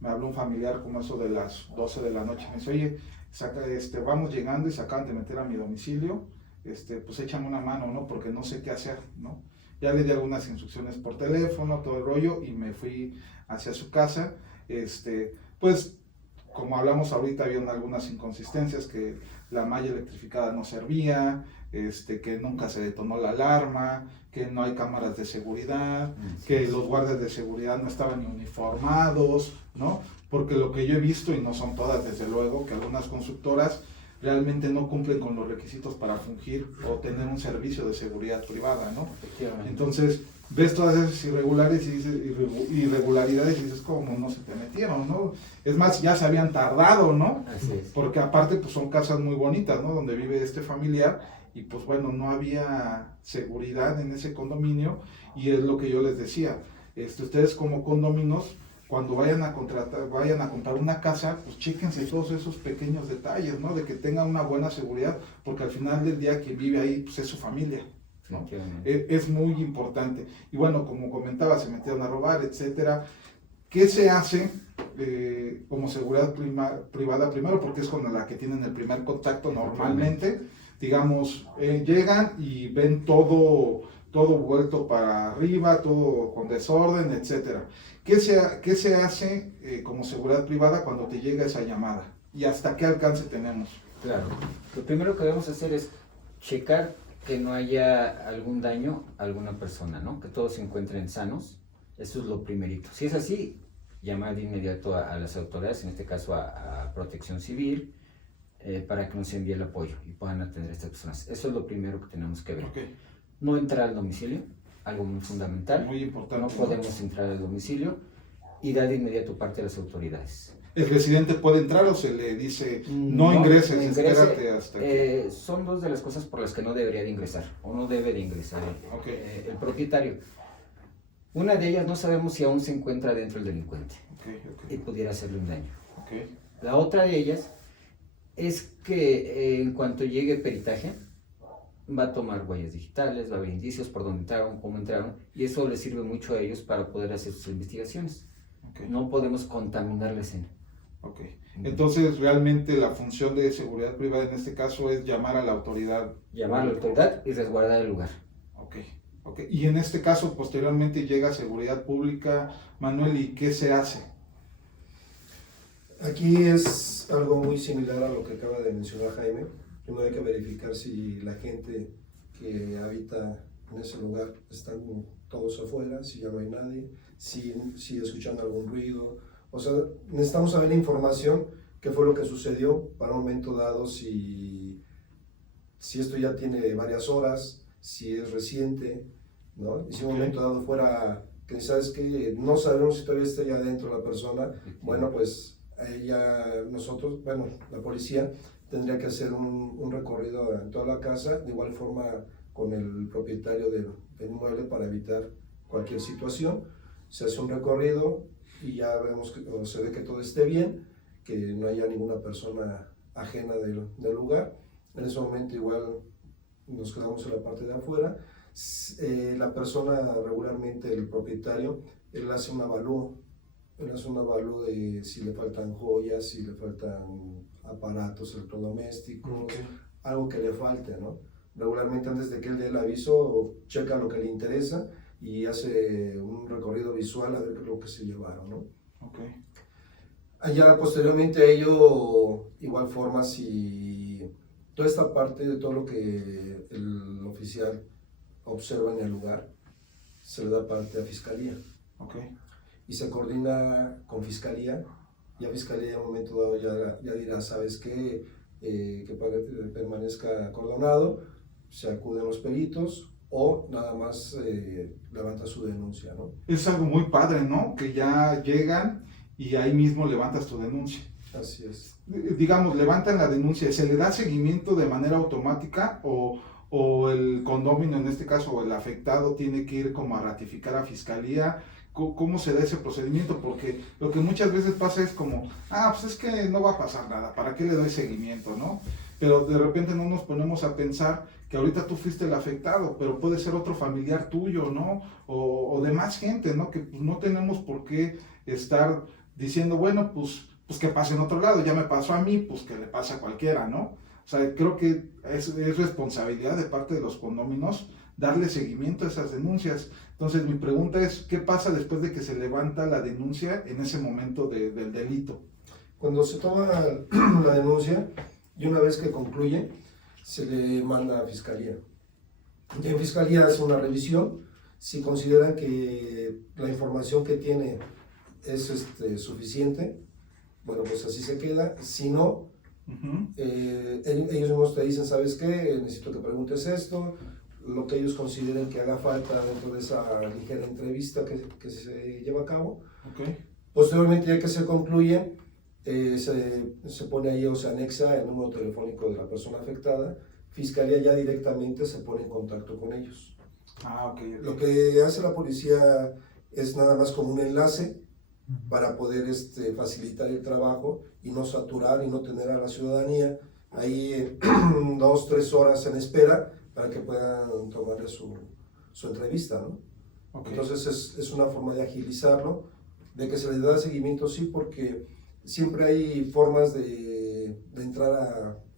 me habló un familiar como eso de las 12 de la noche. Me dice, oye, vamos llegando y se acaban de meter a mi domicilio, pues échame una mano, ¿no? Porque no sé qué hacer, ¿no? Ya le di algunas instrucciones por teléfono, todo el rollo, y me fui hacia su casa. Pues, como hablamos ahorita, habían algunas inconsistencias, que la malla electrificada no servía, que nunca se detonó la alarma, que no hay cámaras de seguridad, que los guardias de seguridad no estaban ni uniformados, ¿no? Porque lo que yo he visto, y no son todas desde luego, que algunas constructoras realmente no cumplen con los requisitos para fungir o tener un servicio de seguridad privada, ¿no? Entonces, ves todas esas irregularidades y dices, ¿cómo no se te metieron, no? Es más, ya se habían tardado, ¿no? Así es. Porque aparte, pues son casas muy bonitas, ¿no? Donde vive este familiar, y pues bueno, no había seguridad en ese condominio, y es lo que yo les decía, ustedes como condominios, cuando vayan a comprar una casa, pues chéquense todos esos pequeños detalles, ¿no? De que tenga una buena seguridad, porque al final del día quien vive ahí, pues es su familia, ¿no? Es muy importante. Y bueno, como comentaba, se metieron a robar, etcétera. ¿Qué se hace como seguridad privada? Primero, porque es con la que tienen el primer contacto normalmente. Digamos, llegan y ven todo vuelto para arriba, todo con desorden, etcétera. ¿Qué se hace como seguridad privada cuando te llega esa llamada? ¿Y hasta qué alcance tenemos? Claro. Lo primero que debemos hacer es checar que no haya algún daño a alguna persona, ¿no? Que todos se encuentren sanos. Eso es lo primerito. Si es así, llamar de inmediato a las autoridades, en este caso a Protección Civil, para que nos envíe el apoyo y puedan atender a estas personas. Eso es lo primero que tenemos que ver. Okay. No entrar al domicilio, algo muy fundamental. Muy importante. No podemos entrar al domicilio y dar de inmediato parte a las autoridades. ¿El residente puede entrar o se le dice no ingreses, espérate hasta que... Son dos de las cosas por las que no debería de ingresar o no debe de ingresar el propietario. Una de ellas, no sabemos si aún se encuentra dentro el delincuente y pudiera hacerle un daño. La otra de ellas es que en cuanto llegue el peritaje, va a tomar huellas digitales, va a haber indicios por dónde entraron, cómo entraron, y eso les sirve mucho a ellos para poder hacer sus investigaciones. No podemos contaminar la escena. Entonces, realmente la función de seguridad privada en este caso es llamar a la autoridad. Llamar a la autoridad y resguardar el lugar. Y en este caso, posteriormente llega seguridad pública. Manuel, ¿y qué se hace? Aquí es algo muy similar a lo que acaba de mencionar Jaime. Primero hay que verificar si la gente que habita en ese lugar están todos afuera, si ya no hay nadie, si escuchan algún ruido. O sea, necesitamos saber la información, qué fue lo que sucedió para un momento dado, si esto ya tiene varias horas, si es reciente, ¿no? Y si un momento dado fuera que sabes que no sabemos si todavía está allá adentro la persona, bueno, pues nosotros, la policía tendría que hacer un recorrido en toda la casa, de igual forma con el propietario del inmueble para evitar cualquier situación. Se hace un recorrido, y ya vemos que o se ve que todo esté bien, que no haya ninguna persona ajena del lugar. En ese momento igual nos quedamos en la parte de afuera. La persona regularmente, el propietario, él hace un avalúo. Él hace un avalúo de si le faltan joyas, si le faltan aparatos electrodomésticos, algo que le falte, ¿no? Regularmente antes de que él dé el aviso, checa lo que le interesa y hace un recorrido visual a ver qué es lo que se llevaron, ¿no? Okay. Allá posteriormente a ello, igual forma, si toda esta parte de todo lo que el oficial observa en el lugar, se le da parte a Fiscalía. Okay. Y se coordina con Fiscalía, y a Fiscalía en un momento dado ya dirá, ¿sabes qué? Que permanezca acordonado, se acuden los peritos, o nada más levanta su denuncia, ¿no? Es algo muy padre, ¿no? Que ya llegan y ahí mismo levantas tu denuncia. Así es. Digamos, levantan la denuncia, ¿se le da seguimiento de manera automática o el condómino, en este caso, o el afectado, tiene que ir como a ratificar a Fiscalía? ¿Cómo se da ese procedimiento? Porque lo que muchas veces pasa es como, pues es que no va a pasar nada, ¿para qué le doy seguimiento, no? Pero de repente no nos ponemos a pensar que ahorita tú fuiste el afectado, pero puede ser otro familiar tuyo, ¿no? O de más gente, ¿no? Que pues, no tenemos por qué estar diciendo, bueno, pues que pase en otro lado, ya me pasó a mí, pues que le pase a cualquiera, ¿no? O sea, creo que es responsabilidad de parte de los condóminos darle seguimiento a esas denuncias. Entonces mi pregunta es, ¿qué pasa después de que se levanta la denuncia en ese momento del delito? Cuando se toma la denuncia y una vez que concluye, se le manda a Fiscalía. Y en Fiscalía hace una revisión. Si consideran que la información que tiene es suficiente, bueno, pues así se queda. Si no, ellos mismos te dicen, ¿sabes qué? Necesito que preguntes esto, lo que ellos consideren que haga falta dentro de esa ligera entrevista que se lleva a cabo. Okay. Posteriormente, ya que se concluye, se pone ahí o se anexa el número telefónico de la persona afectada. Fiscalía ya directamente se pone en contacto con ellos. Okay. Lo que hace la policía es nada más como un enlace para poder facilitar el trabajo y no saturar y no tener a la ciudadanía ahí 2-3 horas en espera para que puedan tomarle su entrevista, ¿no? Okay. Entonces es una forma de agilizarlo, de que se le da seguimiento, sí, porque siempre hay formas de entrar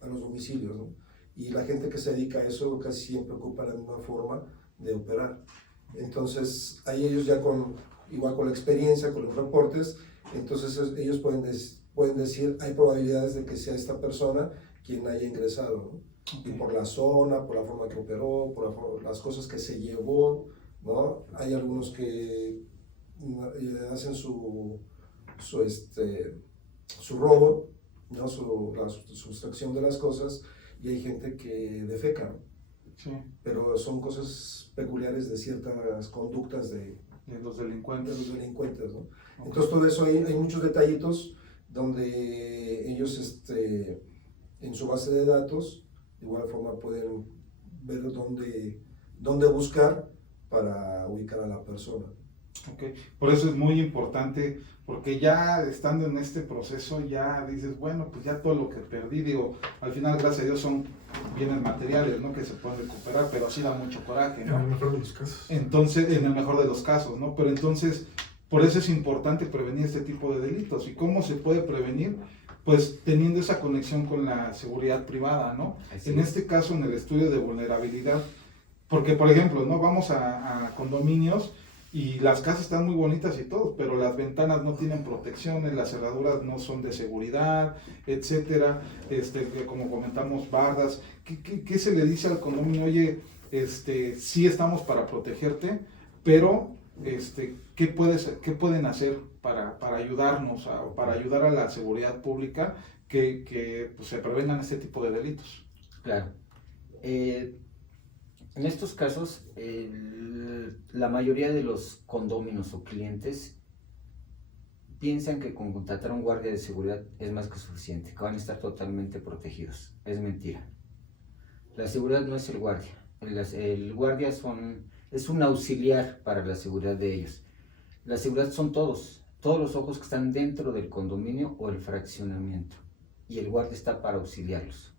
a los domicilios, ¿no? Y la gente que se dedica a eso casi siempre ocupa la misma forma de operar. Entonces ahí ellos ya igual con la experiencia, con los reportes, entonces ellos pueden decir, hay probabilidades de que sea esta persona quien haya ingresado, ¿no? Okay. Y por la zona, por la forma que operó, por las cosas que se llevó, ¿no? Hay algunos que hacen su robo, ¿no? Su extracción de las cosas, y hay gente que defeca, ¿no? Sí. Pero son cosas peculiares de ciertas conductas de los delincuentes. ¿No? Okay. Entonces todo eso hay muchos detallitos donde ellos en su base de datos de igual forma pueden ver dónde buscar para ubicar a la persona. Okay. Por eso es muy importante, porque ya estando en este proceso ya dices, bueno, pues ya todo lo que perdí, digo, al final gracias a Dios son bienes materiales, ¿no? Que se pueden recuperar, pero sí da mucho coraje, ¿no? En el mejor de los casos. Entonces, en el mejor de los casos, ¿no? Pero entonces, por eso es importante prevenir este tipo de delitos. ¿Y cómo se puede prevenir? Pues teniendo esa conexión con la seguridad privada, ¿no? En este caso, en el estudio de vulnerabilidad, porque por ejemplo, ¿no? Vamos a condominios y las casas están muy bonitas y todo, pero las ventanas no tienen protecciones, las cerraduras no son de seguridad, etcétera, como comentamos, bardas. ¿Qué se le dice al condominio? Oye, sí estamos para protegerte, pero ¿qué pueden hacer para ayudarnos, para ayudar a la seguridad pública que pues, se prevengan este tipo de delitos? Claro. En estos casos, la mayoría de los condóminos o clientes piensan que con contratar a un guardia de seguridad es más que suficiente, que van a estar totalmente protegidos. Es mentira. La seguridad no es el guardia. El guardia es un auxiliar para la seguridad de ellos. La seguridad son todos. todos los ojos que están dentro del condominio o el fraccionamiento, y el guardia está para auxiliarlos.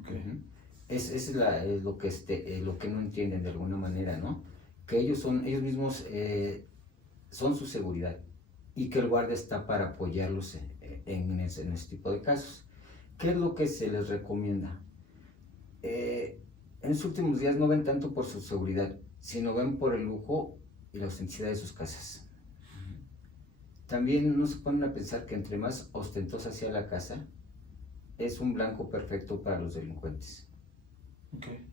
Okay. Es lo que no entienden de alguna manera, ¿no? Que ellos mismos son su seguridad, y que el guardia está para apoyarlos en ese tipo de casos. ¿Qué es lo que se les recomienda? En los últimos días no ven tanto por su seguridad, sino ven por el lujo y la autenticidad de sus casas. También no se ponen a pensar que entre más ostentosa sea la casa, es un blanco perfecto para los delincuentes. Okay.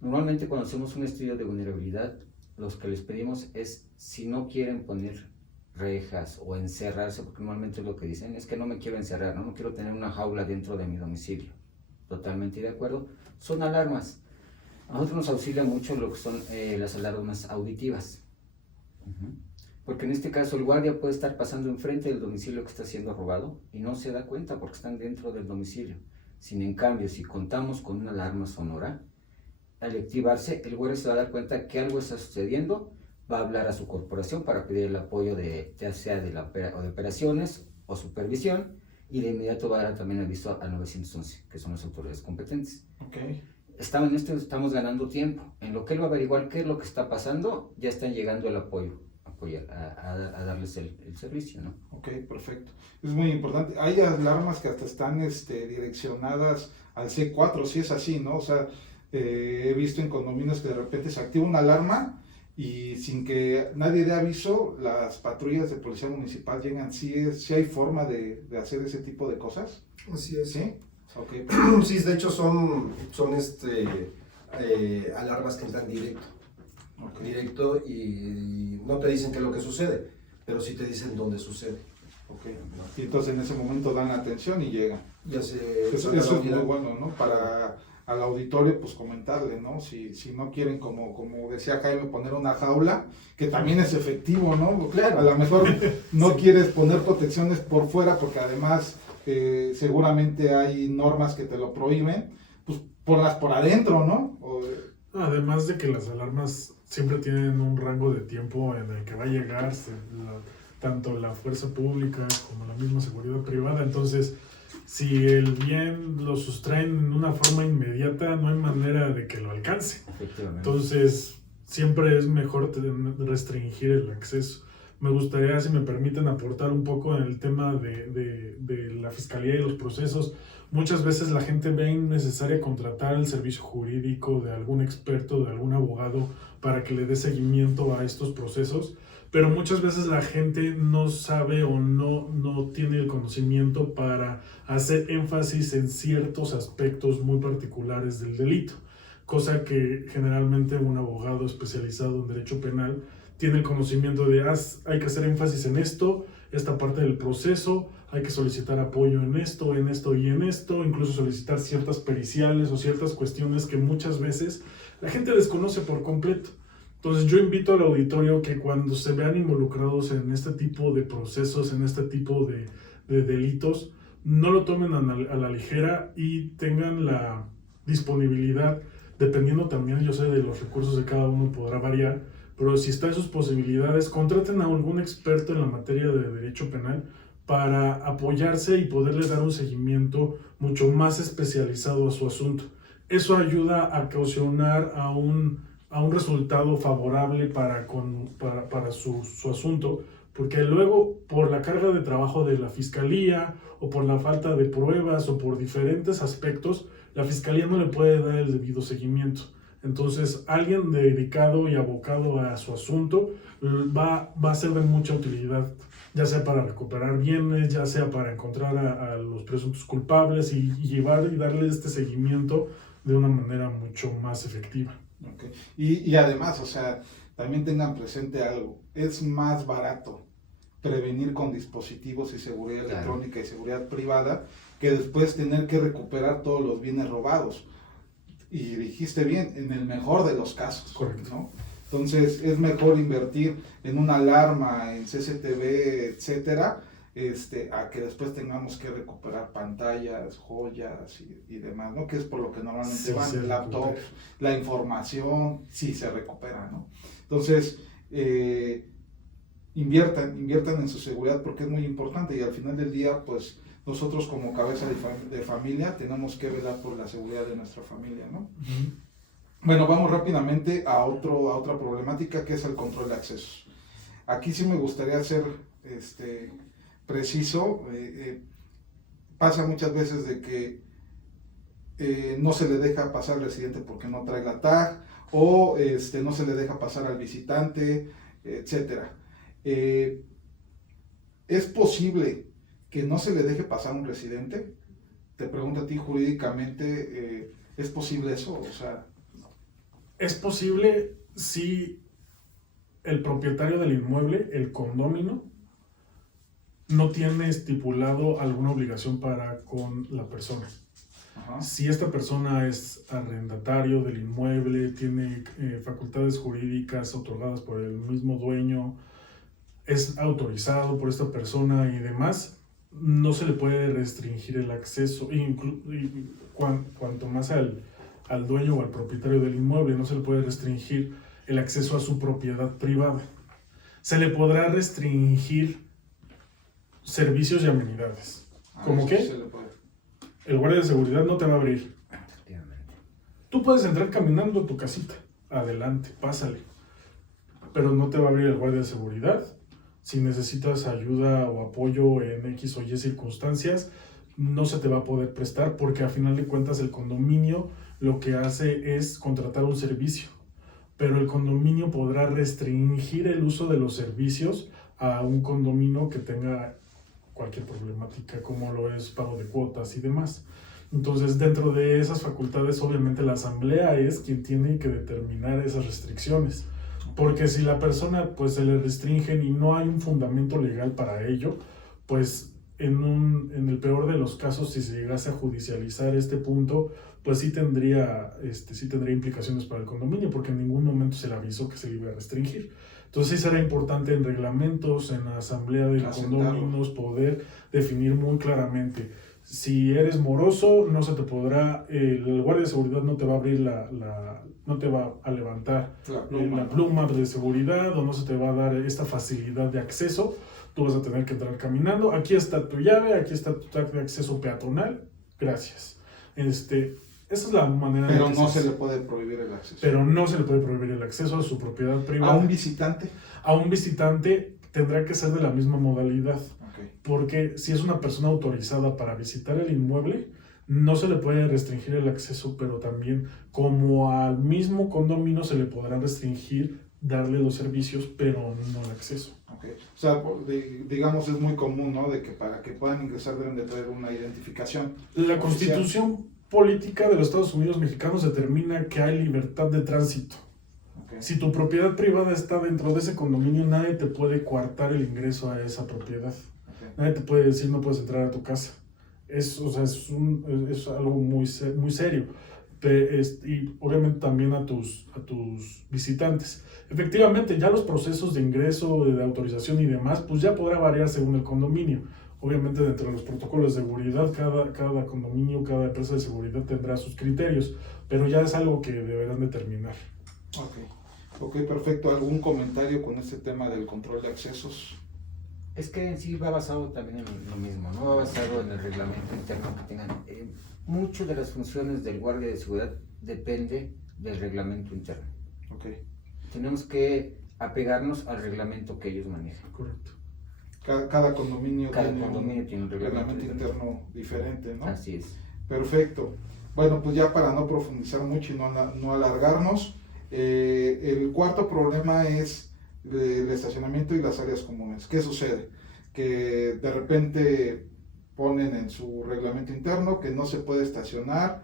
Normalmente cuando hacemos un estudio de vulnerabilidad, los que les pedimos es, si no quieren poner rejas o encerrarse, porque normalmente lo que dicen es que no me quiero encerrar, no quiero tener una jaula dentro de mi domicilio. Totalmente de acuerdo. Son alarmas. A nosotros nos auxilia mucho lo que son las alarmas auditivas. Porque en este caso el guardia puede estar pasando enfrente del domicilio que está siendo robado y no se da cuenta porque están dentro del domicilio. Sin en cambio, si contamos con una alarma sonora, al activarse, el guardia se va a dar cuenta que algo está sucediendo, va a hablar a su corporación para pedir el apoyo ya sea de operaciones o supervisión, y de inmediato va a dar también aviso al 911, que son las autoridades competentes. Okay. Estamos ganando tiempo. En lo que él va a averiguar qué es lo que está pasando, ya están llegando el apoyo a darles el servicio, ¿no? Ok, perfecto. Es muy importante. Hay alarmas que hasta están direccionadas al C4, si es así, ¿no? O sea, he visto en condominios que de repente se activa una alarma y sin que nadie dé aviso, las patrullas de policía municipal llegan. ¿Sí hay forma de hacer ese tipo de cosas? Así es. ¿Sí? Okay. Sí, de hecho son alarmas que entran directo y no te dicen qué es lo que sucede, pero sí te dicen dónde sucede. Okay. Y entonces en ese momento dan atención y llegan. Ya se Eso es muy bueno, ¿no? Para al auditorio, pues comentarle, ¿no? Si no quieren, como decía Jaime, poner una jaula, que también es efectivo, ¿no? Claro. A lo mejor no quieres poner protecciones por fuera, porque además seguramente hay normas que te lo prohíben, pues ponlas por adentro, ¿no? Además de que las alarmas siempre tienen un rango de tiempo en el que va a llegar tanto la fuerza pública como la misma seguridad privada. Entonces, si el bien lo sustraen en una forma inmediata, no hay manera de que lo alcance. Efectivamente. Entonces, siempre es mejor restringir el acceso. Me gustaría, si me permiten, aportar un poco en el tema de la fiscalía y los procesos. Muchas veces la gente ve innecesaria contratar el servicio jurídico de algún experto, de algún abogado, para que le dé seguimiento a estos procesos, pero muchas veces la gente no sabe o no tiene el conocimiento para hacer énfasis en ciertos aspectos muy particulares del delito, cosa que generalmente un abogado especializado en derecho penal tiene el conocimiento de hay que hacer énfasis en esto, esta parte del proceso, hay que solicitar apoyo en esto y en esto, incluso solicitar ciertas periciales o ciertas cuestiones que muchas veces la gente desconoce por completo. Entonces yo invito al auditorio que cuando se vean involucrados en este tipo de procesos, en este tipo de delitos, no lo tomen a la ligera y tengan la disponibilidad, dependiendo también, yo sé, de los recursos de cada uno podrá variar, pero si está en sus posibilidades, contraten a algún experto en la materia de derecho penal para apoyarse y poderle dar un seguimiento mucho más especializado a su asunto. Eso ayuda a caucionar a un resultado favorable para su asunto, porque luego, por la carga de trabajo de la fiscalía o por la falta de pruebas o por diferentes aspectos, la fiscalía no le puede dar el debido seguimiento. Entonces, alguien dedicado y abocado a su asunto va a ser de mucha utilidad, ya sea para recuperar bienes, ya sea para encontrar a los presuntos culpables y llevar y darle este seguimiento de una manera mucho más efectiva. Okay. Y además, o sea, también tengan presente algo, es más barato prevenir con dispositivos y seguridad electrónica y seguridad privada que después tener que recuperar todos los bienes robados. Y dijiste bien, en el mejor de los casos. Correcto. ¿No? Entonces es mejor invertir en una alarma, en CCTV, etcétera, a que después tengamos que recuperar pantallas, joyas y demás, ¿no? Que es por lo que normalmente van, laptops, la información, sí se recupera, ¿no? Entonces, inviertan en su seguridad porque es muy importante y al final del día, pues nosotros como cabeza de familia tenemos que velar por la seguridad de nuestra familia, ¿no? Bueno, vamos rápidamente a otra problemática que es el control de accesos. Aquí sí me gustaría ser preciso. Pasa muchas veces de que no se le deja pasar al residente porque no trae la tag o no se le deja pasar al visitante, etcétera. ¿Es posible que no se le deje pasar a un residente? Te pregunto a ti jurídicamente, ¿es posible eso? O sea, es posible si el propietario del inmueble, el condómino, no tiene estipulado alguna obligación para con la persona. ajá, Si esta persona es arrendatario del inmueble, tiene facultades jurídicas otorgadas por el mismo dueño, es autorizado por esta persona y demás, no se le puede restringir el acceso, cuanto más al dueño o al propietario del inmueble, no se le puede restringir el acceso a su propiedad privada. Se le podrá restringir servicios y amenidades. ¿Cómo qué? se le puede. El guardia de seguridad no te va a abrir. Efectivamente. Tú puedes entrar caminando a tu casita, adelante, pásale, pero no te va a abrir el guardia de seguridad. Si necesitas ayuda o apoyo en X o Y circunstancias, no se te va a poder prestar porque a final de cuentas el condominio lo que hace es contratar un servicio, pero el condominio podrá restringir el uso de los servicios a un condominio que tenga cualquier problemática como lo es pago de cuotas y demás. Entonces, dentro de esas facultades, obviamente la asamblea es quien tiene que determinar esas restricciones. Porque si la persona pues se le restringen y no hay un fundamento legal para ello, pues en el peor de los casos, si se llegase a judicializar este punto, pues sí tendría implicaciones para el condominio, porque en ningún momento se le avisó que se le iba a restringir. Entonces sí será importante en reglamentos, en la asamblea de condominios, poder definir muy claramente. Si eres moroso, no se te podrá, el guardia de seguridad no te va a abrir no te va a levantar la pluma de seguridad o no se te va a dar esta facilidad de acceso. Tú vas a tener que entrar caminando. Aquí está tu llave, aquí está tu tag de acceso peatonal. Gracias. Esa es la manera. Pero no se le puede prohibir el acceso. Pero no se le puede prohibir el acceso a su propiedad privada. ¿A un visitante? A un visitante tendrá que ser de la misma modalidad. Okay. Porque si es una persona autorizada para visitar el inmueble, no se le puede restringir el acceso, pero también como al mismo condominio se le podrá restringir darle los servicios, pero no el acceso. Okay. O sea, digamos es muy común, ¿no? De que para que puedan ingresar deben de traer una identificación. La oficial. Constitución política de los Estados Unidos mexicanos determina que hay libertad de tránsito. Okay. Si tu propiedad privada está dentro de ese condominio, nadie te puede coartar el ingreso a esa propiedad. Okay. Nadie te puede decir no puedes entrar a tu casa. Es algo muy serio. Y obviamente también a tus visitantes. Efectivamente, ya los procesos de ingreso, de autorización y demás, pues ya podrá variar según el condominio. Obviamente dentro de los protocolos de seguridad, cada condominio, cada empresa de seguridad tendrá sus criterios, pero ya es algo que deberán determinar. Ok, perfecto. ¿Algún comentario con este tema del control de accesos? Es que en sí va basado también en lo mismo, ¿no? Va basado en el reglamento interno que tengan. Muchas de las funciones del guardia de seguridad depende del reglamento interno. Okay. Tenemos que apegarnos al reglamento que ellos manejan. Correcto. Cada condominio tiene un reglamento interno diferente, ¿no? Así es. Perfecto. Bueno, pues ya para no profundizar mucho y no alargarnos, el cuarto problema es el estacionamiento y las áreas comunes. ¿Qué sucede? Que de repente ponen en su reglamento interno que no se puede estacionar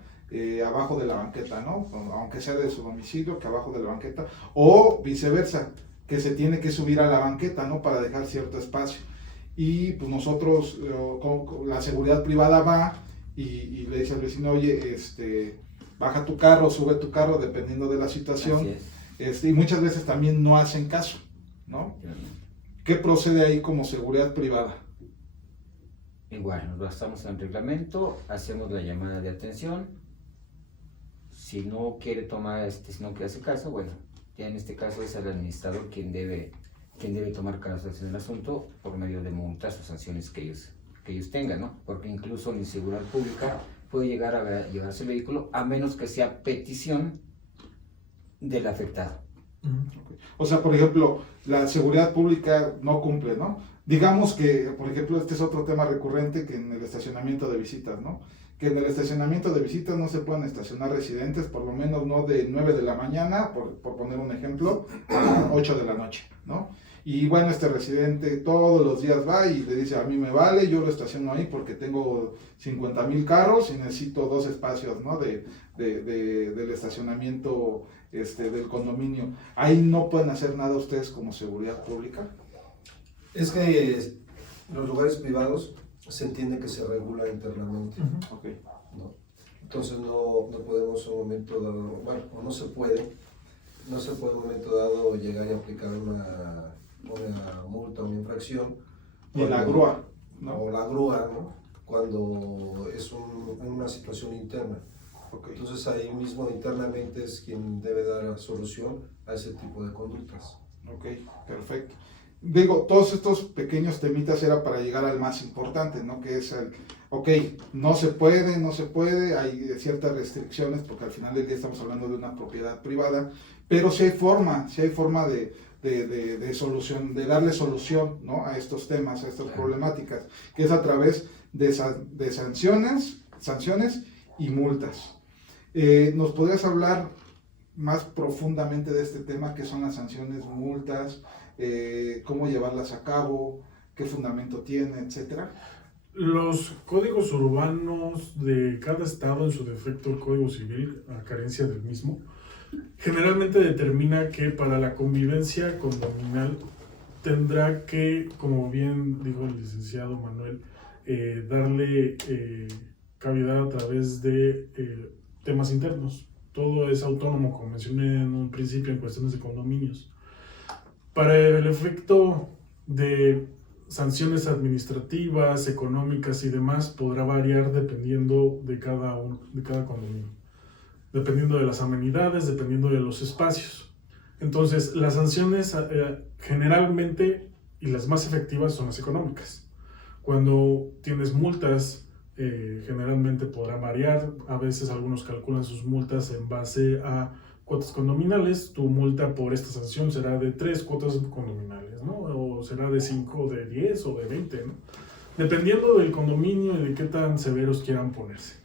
abajo de la banqueta, ¿no? Aunque sea de su domicilio, que abajo de la banqueta, o viceversa, que se tiene que subir a la banqueta, ¿no? Para dejar cierto espacio. Y pues nosotros, la seguridad privada va y le dice al vecino, oye, baja tu carro, sube tu carro, dependiendo de la situación. Así es. Y muchas veces también no hacen caso, ¿no? ¿Qué procede ahí como seguridad privada? Igual, nos basamos en el reglamento, hacemos la llamada de atención. Si no quiere tomar, si no quiere hacer caso, bueno, ya en este caso es el administrador quien debe quien debe tomar cartas en el asunto por medio de multas o sanciones que ellos tengan, ¿no? Porque incluso la inseguridad pública puede llegar a llevarse el vehículo a menos que sea petición del afectado. O sea, por ejemplo, la seguridad pública no cumple, ¿no? Digamos que, por ejemplo, este es otro tema recurrente que en el estacionamiento de visitas, ¿no? Que en el estacionamiento de visitas no se pueden estacionar residentes, por lo menos no de 9 de la mañana, por poner un ejemplo, a 8 de la noche, ¿no? Y bueno, este residente todos los días va y le dice, a mí me vale, yo lo estaciono ahí porque tengo 50,000 carros y necesito 2 espacios, ¿no? Del estacionamiento del condominio. Ahí no pueden hacer nada ustedes como seguridad pública. Es que los lugares privados se entiende que se regula internamente, Okay. ¿no? Entonces no podemos en un momento dado, bueno, o no se puede en un momento dado llegar y aplicar una multa, una infracción. Y la grúa, ¿no? O la grúa, ¿no? Cuando es una situación interna. Okay. Entonces ahí mismo internamente es quien debe dar solución a ese tipo de conductas. Ok, perfecto. Digo, todos estos pequeños temitas era para llegar al más importante, ¿no? Que es no se puede, hay ciertas restricciones, porque al final del día estamos hablando de una propiedad privada, pero sí hay forma de solución, de darle solución, ¿no? A estos temas, a estas problemáticas, que es a través de sanciones y multas. ¿Nos podrías hablar más profundamente de este tema, que son las sanciones, multas, cómo llevarlas a cabo, qué fundamento tiene, etcétera? Los códigos urbanos de cada estado, en su defecto el Código Civil, a carencia del mismo, generalmente determina que para la convivencia condominal tendrá que, como bien dijo el licenciado Manuel, darle cavidad a través de temas internos. Todo es autónomo, como mencioné en un principio, en cuestiones de condominios. Para el efecto de sanciones administrativas, económicas y demás, podrá variar dependiendo de cada condominio, dependiendo de las amenidades, dependiendo de los espacios. Entonces, las sanciones generalmente, y las más efectivas, son las económicas. Cuando tienes multas, generalmente podrá variar. A veces algunos calculan sus multas en base a cuotas condominales. Tu multa por esta sanción será de 3 cuotas condominales, ¿no? O será de 5, de 10 o de 20, ¿no? Dependiendo del condominio y de qué tan severos quieran ponerse.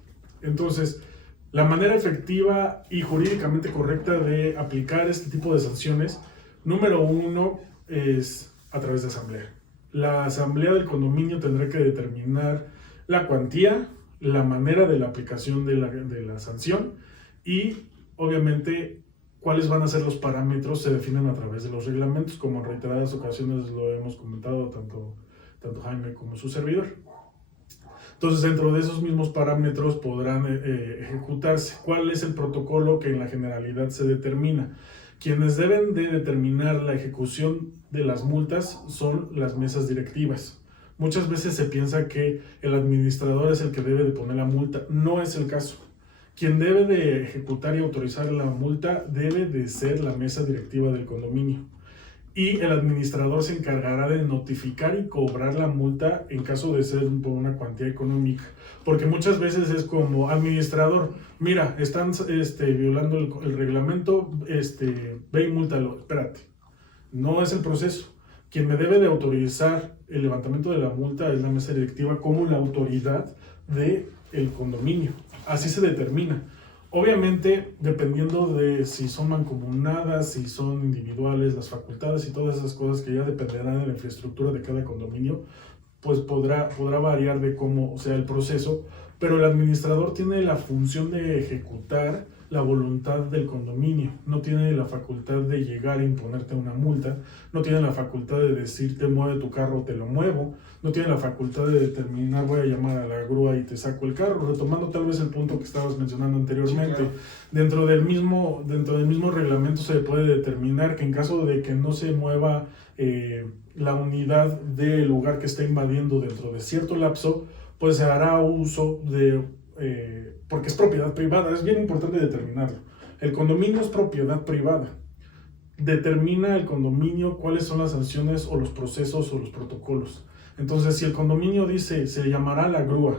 Entonces, la manera efectiva y jurídicamente correcta de aplicar este tipo de sanciones, número 1, es a través de asamblea. La asamblea del condominio tendrá que determinar la cuantía, la manera de la aplicación de la sanción y, obviamente, cuáles van a ser los parámetros se definen a través de los reglamentos, como en reiteradas ocasiones lo hemos comentado tanto Jaime como su servidor. Entonces, dentro de esos mismos parámetros podrán ejecutarse. ¿Cuál es el protocolo que en la generalidad se determina? Quienes deben de determinar la ejecución de las multas son las mesas directivas. Muchas veces se piensa que el administrador es el que debe de poner la multa. No es el caso. Quien debe de ejecutar y autorizar la multa debe de ser la mesa directiva del condominio. Y el administrador se encargará de notificar y cobrar la multa en caso de ser por una cuantía económica. Porque muchas veces es como, administrador, mira, están violando el reglamento, ve y múltalo. Espérate, no es el proceso. Quien me debe de autorizar el levantamiento de la multa es la mesa directiva como la autoridad del condominio. Así se determina. Obviamente, dependiendo de si son mancomunadas, si son individuales, las facultades y todas esas cosas que ya dependerán de la infraestructura de cada condominio, pues podrá variar de cómo sea el proceso, pero el administrador tiene la función de ejecutar la voluntad del condominio, no tiene la facultad de llegar a imponerte una multa, no tiene la facultad de decirte mueve tu carro, te lo muevo, no tiene la facultad de determinar voy a llamar a la grúa y te saco el carro, retomando tal vez el punto que estabas mencionando anteriormente. Sí, claro. Dentro del mismo reglamento se puede determinar que en caso de que no se mueva la unidad del lugar que está invadiendo dentro de cierto lapso, pues se hará uso de porque es propiedad privada. Es bien importante determinarlo. El condominio es propiedad privada. determina el condominio cuáles son las sanciones o los procesos o los protocolos. Entonces, si el condominio dice se llamará la grúa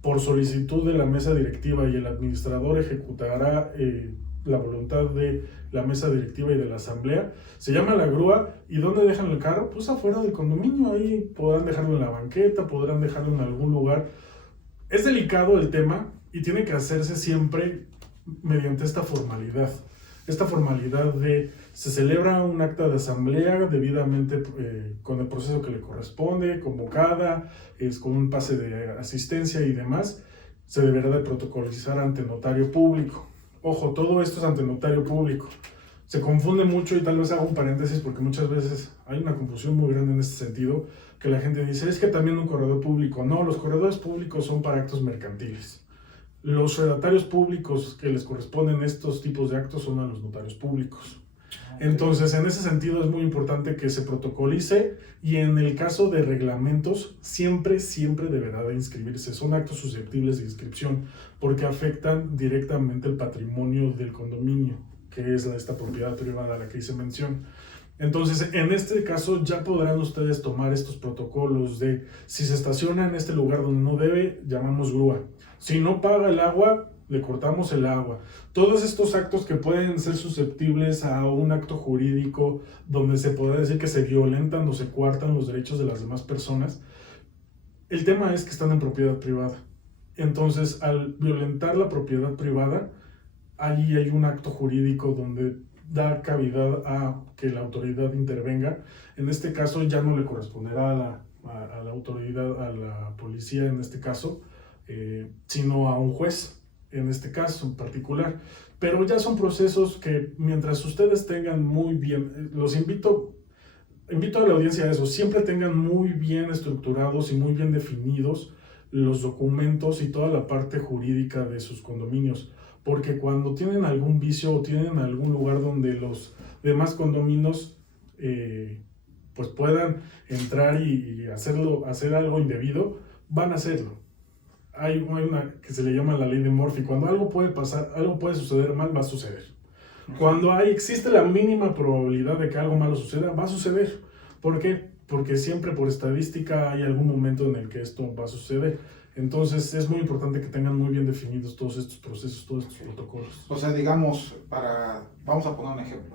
por solicitud de la mesa directiva y el administrador ejecutará la voluntad de la mesa directiva y de la asamblea, se llama la grúa. ¿Y dónde dejan el carro? Pues afuera del condominio. Ahí podrán dejarlo en la banqueta, podrán dejarlo en algún lugar. Es delicado el tema y tiene que hacerse siempre mediante esta formalidad. Esta formalidad de se celebra un acta de asamblea debidamente con el proceso que le corresponde, convocada, con un pase de asistencia y demás, se deberá de protocolizar ante notario público. Ojo, todo esto es ante notario público. Se confunde mucho y tal vez hago un paréntesis porque muchas veces hay una confusión muy grande en este sentido, que la gente dice, es que también un corredor público. No, los corredores públicos son para actos mercantiles. Los redatarios públicos que les corresponden estos tipos de actos son a los notarios públicos. Entonces, en ese sentido es muy importante que se protocolice y en el caso de reglamentos, siempre deberá de inscribirse. Son actos susceptibles de inscripción porque afectan directamente el patrimonio del condominio, que es esta propiedad privada a la que hice mención. Entonces, en este caso ya podrán ustedes tomar estos protocolos de si se estaciona en este lugar donde no debe, llamamos grúa. Si no paga el agua, le cortamos el agua. Todos estos actos que pueden ser susceptibles a un acto jurídico donde se podrá decir que se violentan o se coartan los derechos de las demás personas, el tema es que están en propiedad privada. Entonces, al violentar la propiedad privada, allí hay un acto jurídico donde da cavidad a que la autoridad intervenga. En este caso ya no le corresponderá a la autoridad, a la policía en este caso, sino a un juez en este caso en particular. Pero ya son procesos que mientras ustedes tengan muy bien, los invito a la audiencia a eso, siempre tengan muy bien estructurados y muy bien definidos los documentos y toda la parte jurídica de sus condominios, porque cuando tienen algún vicio o tienen algún lugar donde los demás condominios pues puedan entrar y hacer algo indebido, van a hacerlo. Hay una que se le llama la ley de Murphy. Cuando algo puede pasar, algo puede suceder mal, va a suceder. Cuando existe la mínima probabilidad de que algo malo suceda, va a suceder. ¿Por qué? Porque siempre por estadística hay algún momento en el que esto va a suceder. Entonces es muy importante que tengan muy bien definidos todos estos procesos, todos estos protocolos. O sea, digamos, vamos a poner un ejemplo.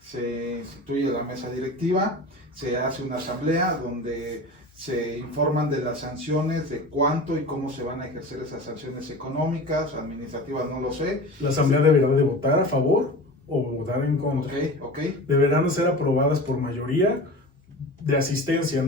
Se instituye la mesa directiva, se hace una asamblea donde se informan de las sanciones, de cuánto y cómo se van a ejercer esas sanciones económicas, administrativas, no lo sé. La asamblea deberá de votar a favor o votar en contra. Okay. Deberán ser aprobadas por mayoría de asistencia.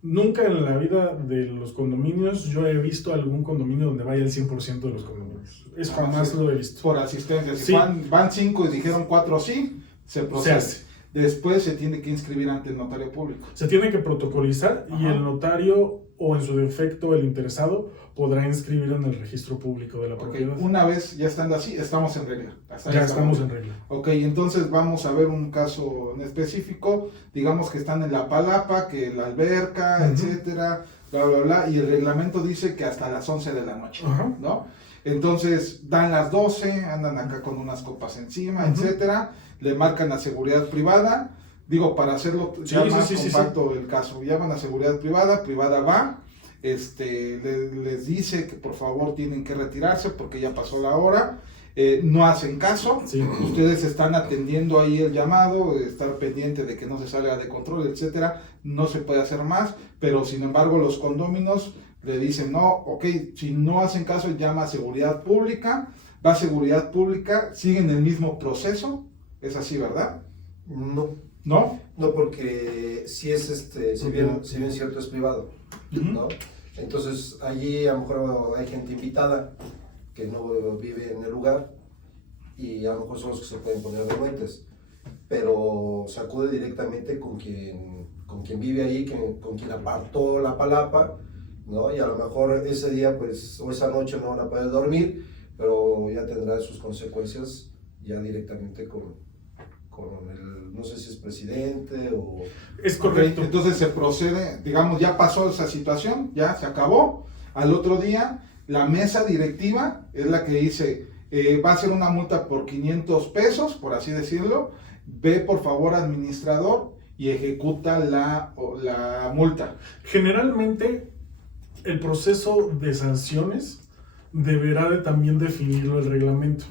Nunca en la vida de los condominios yo he visto algún condominio donde vaya el 100% de los condominios. Eso jamás lo he visto. Por asistencia. Si sí. van 5 y dijeron 4 sí, se procede. Se hace. Después se tiene que inscribir ante el notario público. Se tiene que protocolizar. Ajá. Y el notario, o en su defecto el interesado, podrá inscribir en el registro público de la propiedad. Una vez ya estando así, estamos en regla. Ya estamos en regla. Ok, entonces vamos a ver un caso en específico. Digamos que están en la palapa, que la alberca, etcétera, bla, bla, bla. Y el reglamento dice que hasta las 11 de la noche, ¿no? Entonces dan las 12, andan acá con unas copas encima, etcétera. Le marcan la seguridad privada, digo, para hacerlo ya más compacto el caso, llaman a seguridad privada va, les dice que por favor tienen que retirarse porque ya pasó la hora, no hacen caso, ustedes están atendiendo ahí el llamado, estar pendiente de que no se salga de control, etcétera, no se puede hacer más, pero sin embargo los condóminos le dicen, no, ok, si no hacen caso, llama a seguridad pública, va a seguridad pública, siguen el mismo proceso. ¿Es así, verdad? No. ¿No? No, porque si es si bien cierto es privado, ¿no? Entonces allí a lo mejor hay gente invitada que no vive en el lugar y a lo mejor son los que se pueden poner renuentes, pero se acude directamente con quien vive ahí, con quien apartó la palapa, ¿no? Y a lo mejor ese día pues o esa noche no van a poder dormir, pero ya tendrá sus consecuencias ya directamente con el, no sé si es presidente o... Es correcto. Entonces se procede, digamos, ya pasó esa situación, ya se acabó. Al otro día, la mesa directiva es la que dice, va a ser una multa por 500 pesos, por así decirlo. ve por favor administrador y ejecuta la multa. Generalmente el proceso de sanciones deberá de también definirlo el reglamento.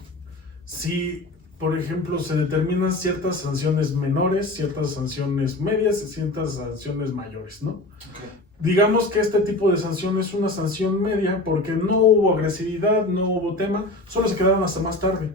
Si, por ejemplo, se determinan ciertas sanciones menores, ciertas sanciones medias y ciertas sanciones mayores, ¿no? Okay. Digamos que este tipo de sanción es una sanción media porque no hubo agresividad, no hubo tema, solo se quedaron hasta más tarde.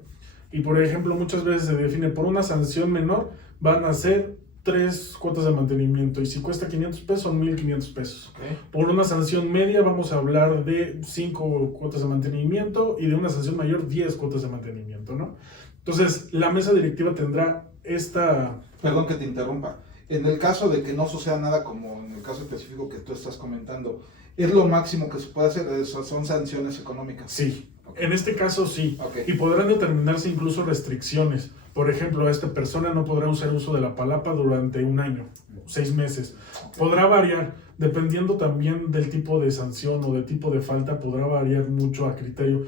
Y por ejemplo, muchas veces se define por una sanción menor, van a ser 3 cuotas de mantenimiento, y si cuesta 500 pesos, son 1,500 pesos. Okay. Por una sanción media vamos a hablar de 5 cuotas de mantenimiento, y de una sanción mayor 10 cuotas de mantenimiento, ¿no? Entonces, la mesa directiva tendrá esta... Perdón que te interrumpa. En el caso de que no suceda nada, como en el caso específico que tú estás comentando, ¿es lo máximo que se puede hacer? ¿Son sanciones económicas? Sí, Okay. en este caso sí. Okay. Y podrán determinarse incluso restricciones. Por ejemplo, esta persona no podrá usar uso de la palapa durante 1 año, 6 meses. Podrá variar, dependiendo también del tipo de sanción o del tipo de falta, podrá variar mucho a criterio.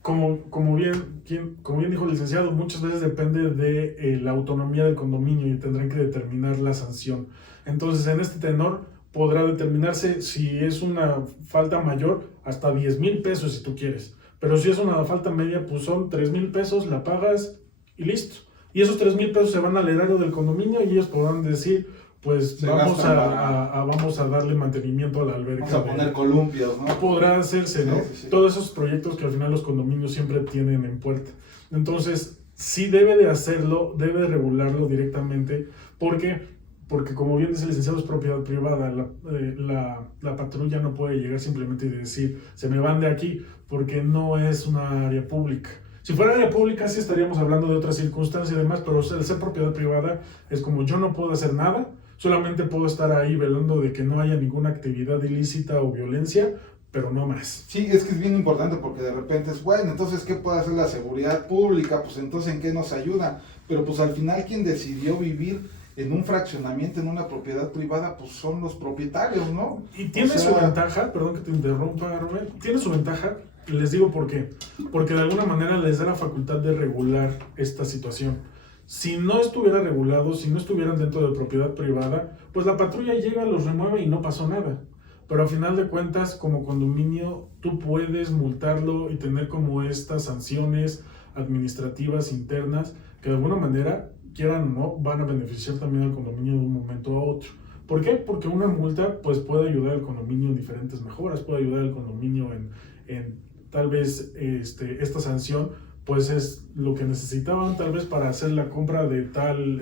Como bien dijo el licenciado, muchas veces depende de la autonomía del condominio y tendrán que determinar la sanción. Entonces, en este tenor podrá determinarse si es una falta mayor hasta 10,000 pesos si tú quieres. Pero si es una falta media, pues son 3,000 pesos, la pagas y listo. Y esos 3,000 pesos se van al erario del condominio y ellos podrán decir, pues vamos a darle mantenimiento a la alberca. Vamos a poner columpios, ¿no? Podrá hacerse, ¿no? Sí. Todos esos proyectos que al final los condominios siempre tienen en puerta. Entonces, sí debe de hacerlo, debe de regularlo directamente, porque como bien dice el licenciado, es propiedad privada. La patrulla no puede llegar simplemente y decir, se me van de aquí, porque no es una área pública. Si fuera área pública sí estaríamos hablando de otras circunstancias y demás, pero al ser propiedad privada es como yo no puedo hacer nada, solamente puedo estar ahí velando de que no haya ninguna actividad ilícita o violencia, pero no más. Sí, es que es bien importante porque de repente es, bueno, entonces ¿qué puede hacer la seguridad pública? Pues entonces ¿en qué nos ayuda? Pero pues al final quien decidió vivir en un fraccionamiento, en una propiedad privada, pues son los propietarios, ¿no? Y tiene su ventaja, perdón que te interrumpa, Rubén, tiene su ventaja, les digo por qué, porque de alguna manera les da la facultad de regular esta situación. Si no estuviera regulado, si no estuvieran dentro de propiedad privada, pues la patrulla llega, los remueve y no pasó nada. Pero a final de cuentas, como condominio, tú puedes multarlo y tener como estas sanciones administrativas internas que de alguna manera, quieran o no, van a beneficiar también al condominio de un momento a otro. ¿Por qué? Porque una multa pues, puede ayudar al condominio en diferentes mejoras, puede ayudar al condominio en tal vez esta sanción pues es lo que necesitaban tal vez para hacer la compra de tal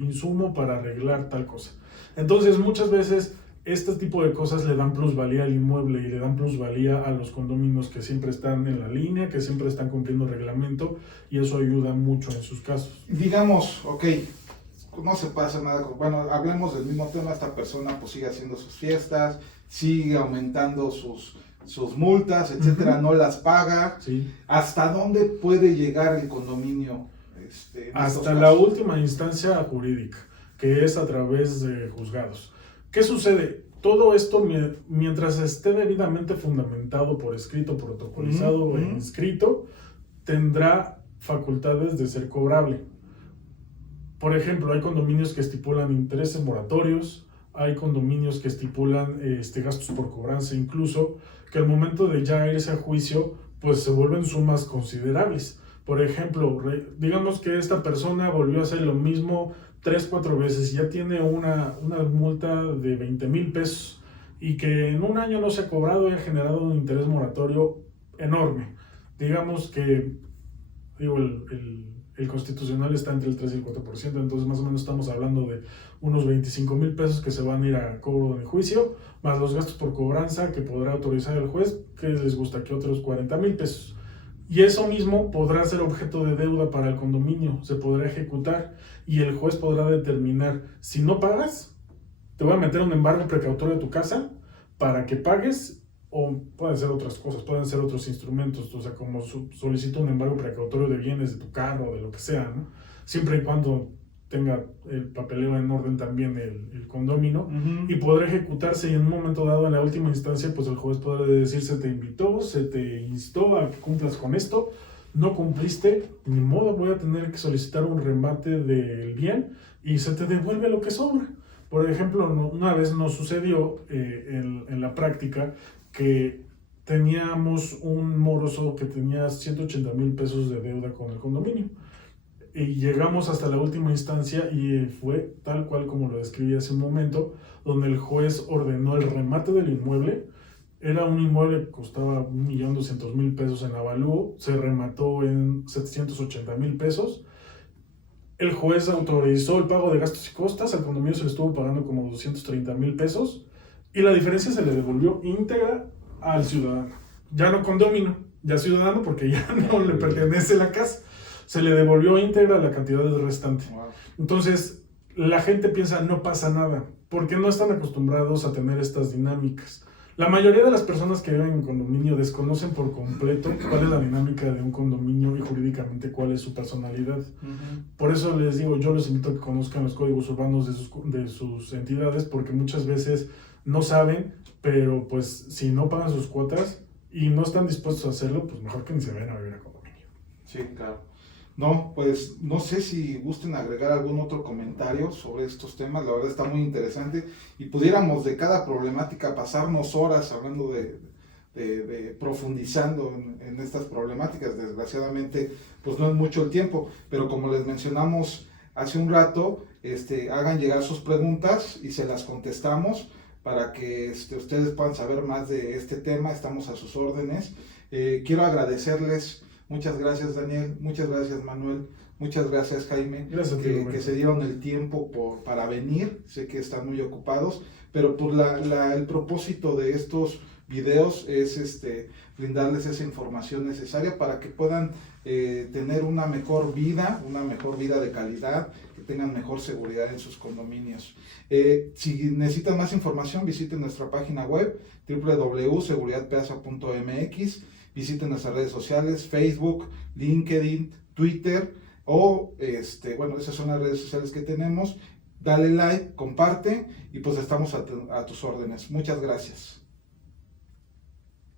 insumo para arreglar tal cosa. Entonces muchas veces este tipo de cosas le dan plusvalía al inmueble y le dan plusvalía a los condominios que siempre están en la línea, que siempre están cumpliendo reglamento, y eso ayuda mucho en sus casos. Digamos, ok, no se pasa nada, bueno, hablemos del mismo tema, esta persona pues sigue haciendo sus fiestas, sigue aumentando sus multas, etcétera, no las paga. Sí. ¿Hasta dónde puede llegar el condominio? Hasta la última instancia jurídica, que es a través de juzgados. ¿Qué sucede? Todo esto, mientras esté debidamente fundamentado por escrito, protocolizado e inscrito, tendrá facultades de ser cobrable. Por ejemplo, hay condominios que estipulan intereses moratorios, hay condominios que estipulan gastos por cobranza, incluso que al momento de ya irse a juicio, pues se vuelven sumas considerables. Por ejemplo, digamos que esta persona volvió a hacer lo mismo 3-4 veces y ya tiene una multa de 20,000 pesos y que en 1 año no se ha cobrado y ha generado un interés moratorio enorme. Digamos que el constitucional está entre el 3 y el 4%, entonces más o menos estamos hablando de unos 25,000 pesos que se van a ir a cobro de juicio, más los gastos por cobranza que podrá autorizar el juez, que les gusta que otros 40,000 pesos. Y eso mismo podrá ser objeto de deuda para el condominio, se podrá ejecutar y el juez podrá determinar, si no pagas, te voy a meter un embargo precautorio a tu casa para que pagues, o pueden ser otras cosas, pueden ser otros instrumentos, o sea, como solicito un embargo precautorio de bienes de tu carro, de lo que sea, ¿no? Siempre y cuando tenga el papeleo en orden también el condominio, y podrá ejecutarse y en un momento dado, en la última instancia, pues el juez podrá decir, se te invitó, se te instó a que cumplas con esto, no cumpliste, ni modo, voy a tener que solicitar un remate del bien y se te devuelve lo que sobra. Por ejemplo, una vez nos sucedió en la práctica que teníamos un moroso que tenía 180,000 pesos de deuda con el condominio. Y llegamos hasta la última instancia y fue tal cual como lo describí hace un momento, donde el juez ordenó el remate del inmueble. Era un inmueble que costaba 1,200,000 pesos en avalúo, se remató en 780,000 pesos. El juez autorizó el pago de gastos y costas, al condominio se le estuvo pagando como 230,000 pesos y la diferencia se le devolvió íntegra al ciudadano. Ya no condomino, ya ciudadano, porque ya no le pertenece la casa. Se le devolvió íntegra la cantidad del restante. Wow. Entonces, la gente piensa, no pasa nada, porque no están acostumbrados a tener estas dinámicas. La mayoría de las personas que viven en condominio desconocen por completo cuál es la dinámica de un condominio y jurídicamente cuál es su personalidad. Por eso les digo, yo los invito a que conozcan los códigos urbanos de sus entidades, porque muchas veces no saben, pero pues si no pagan sus cuotas y no están dispuestos a hacerlo, pues mejor que ni se vayan a vivir a condominio. Sí, claro. No, pues no sé si gusten agregar algún otro comentario sobre estos temas, la verdad está muy interesante y pudiéramos de cada problemática pasarnos horas hablando de profundizando en estas problemáticas. Desgraciadamente pues no es mucho el tiempo, pero como les mencionamos hace un rato, hagan llegar sus preguntas y se las contestamos para que ustedes puedan saber más de este tema. Estamos a sus órdenes. Quiero agradecerles. Muchas gracias, Daniel. Muchas gracias, Manuel. Muchas gracias, Jaime. Gracias, que se dieron el tiempo para venir. Sé que están muy ocupados, pero pues el propósito de estos videos es brindarles esa información necesaria para que puedan tener una mejor vida de calidad, que tengan mejor seguridad en sus condominios. Si necesitan más información, visiten nuestra página web www.seguridadpeasa.mx. Visiten nuestras redes sociales, Facebook, LinkedIn, Twitter, o esas son las redes sociales que tenemos. Dale like, comparte y pues estamos a tus órdenes. Muchas gracias.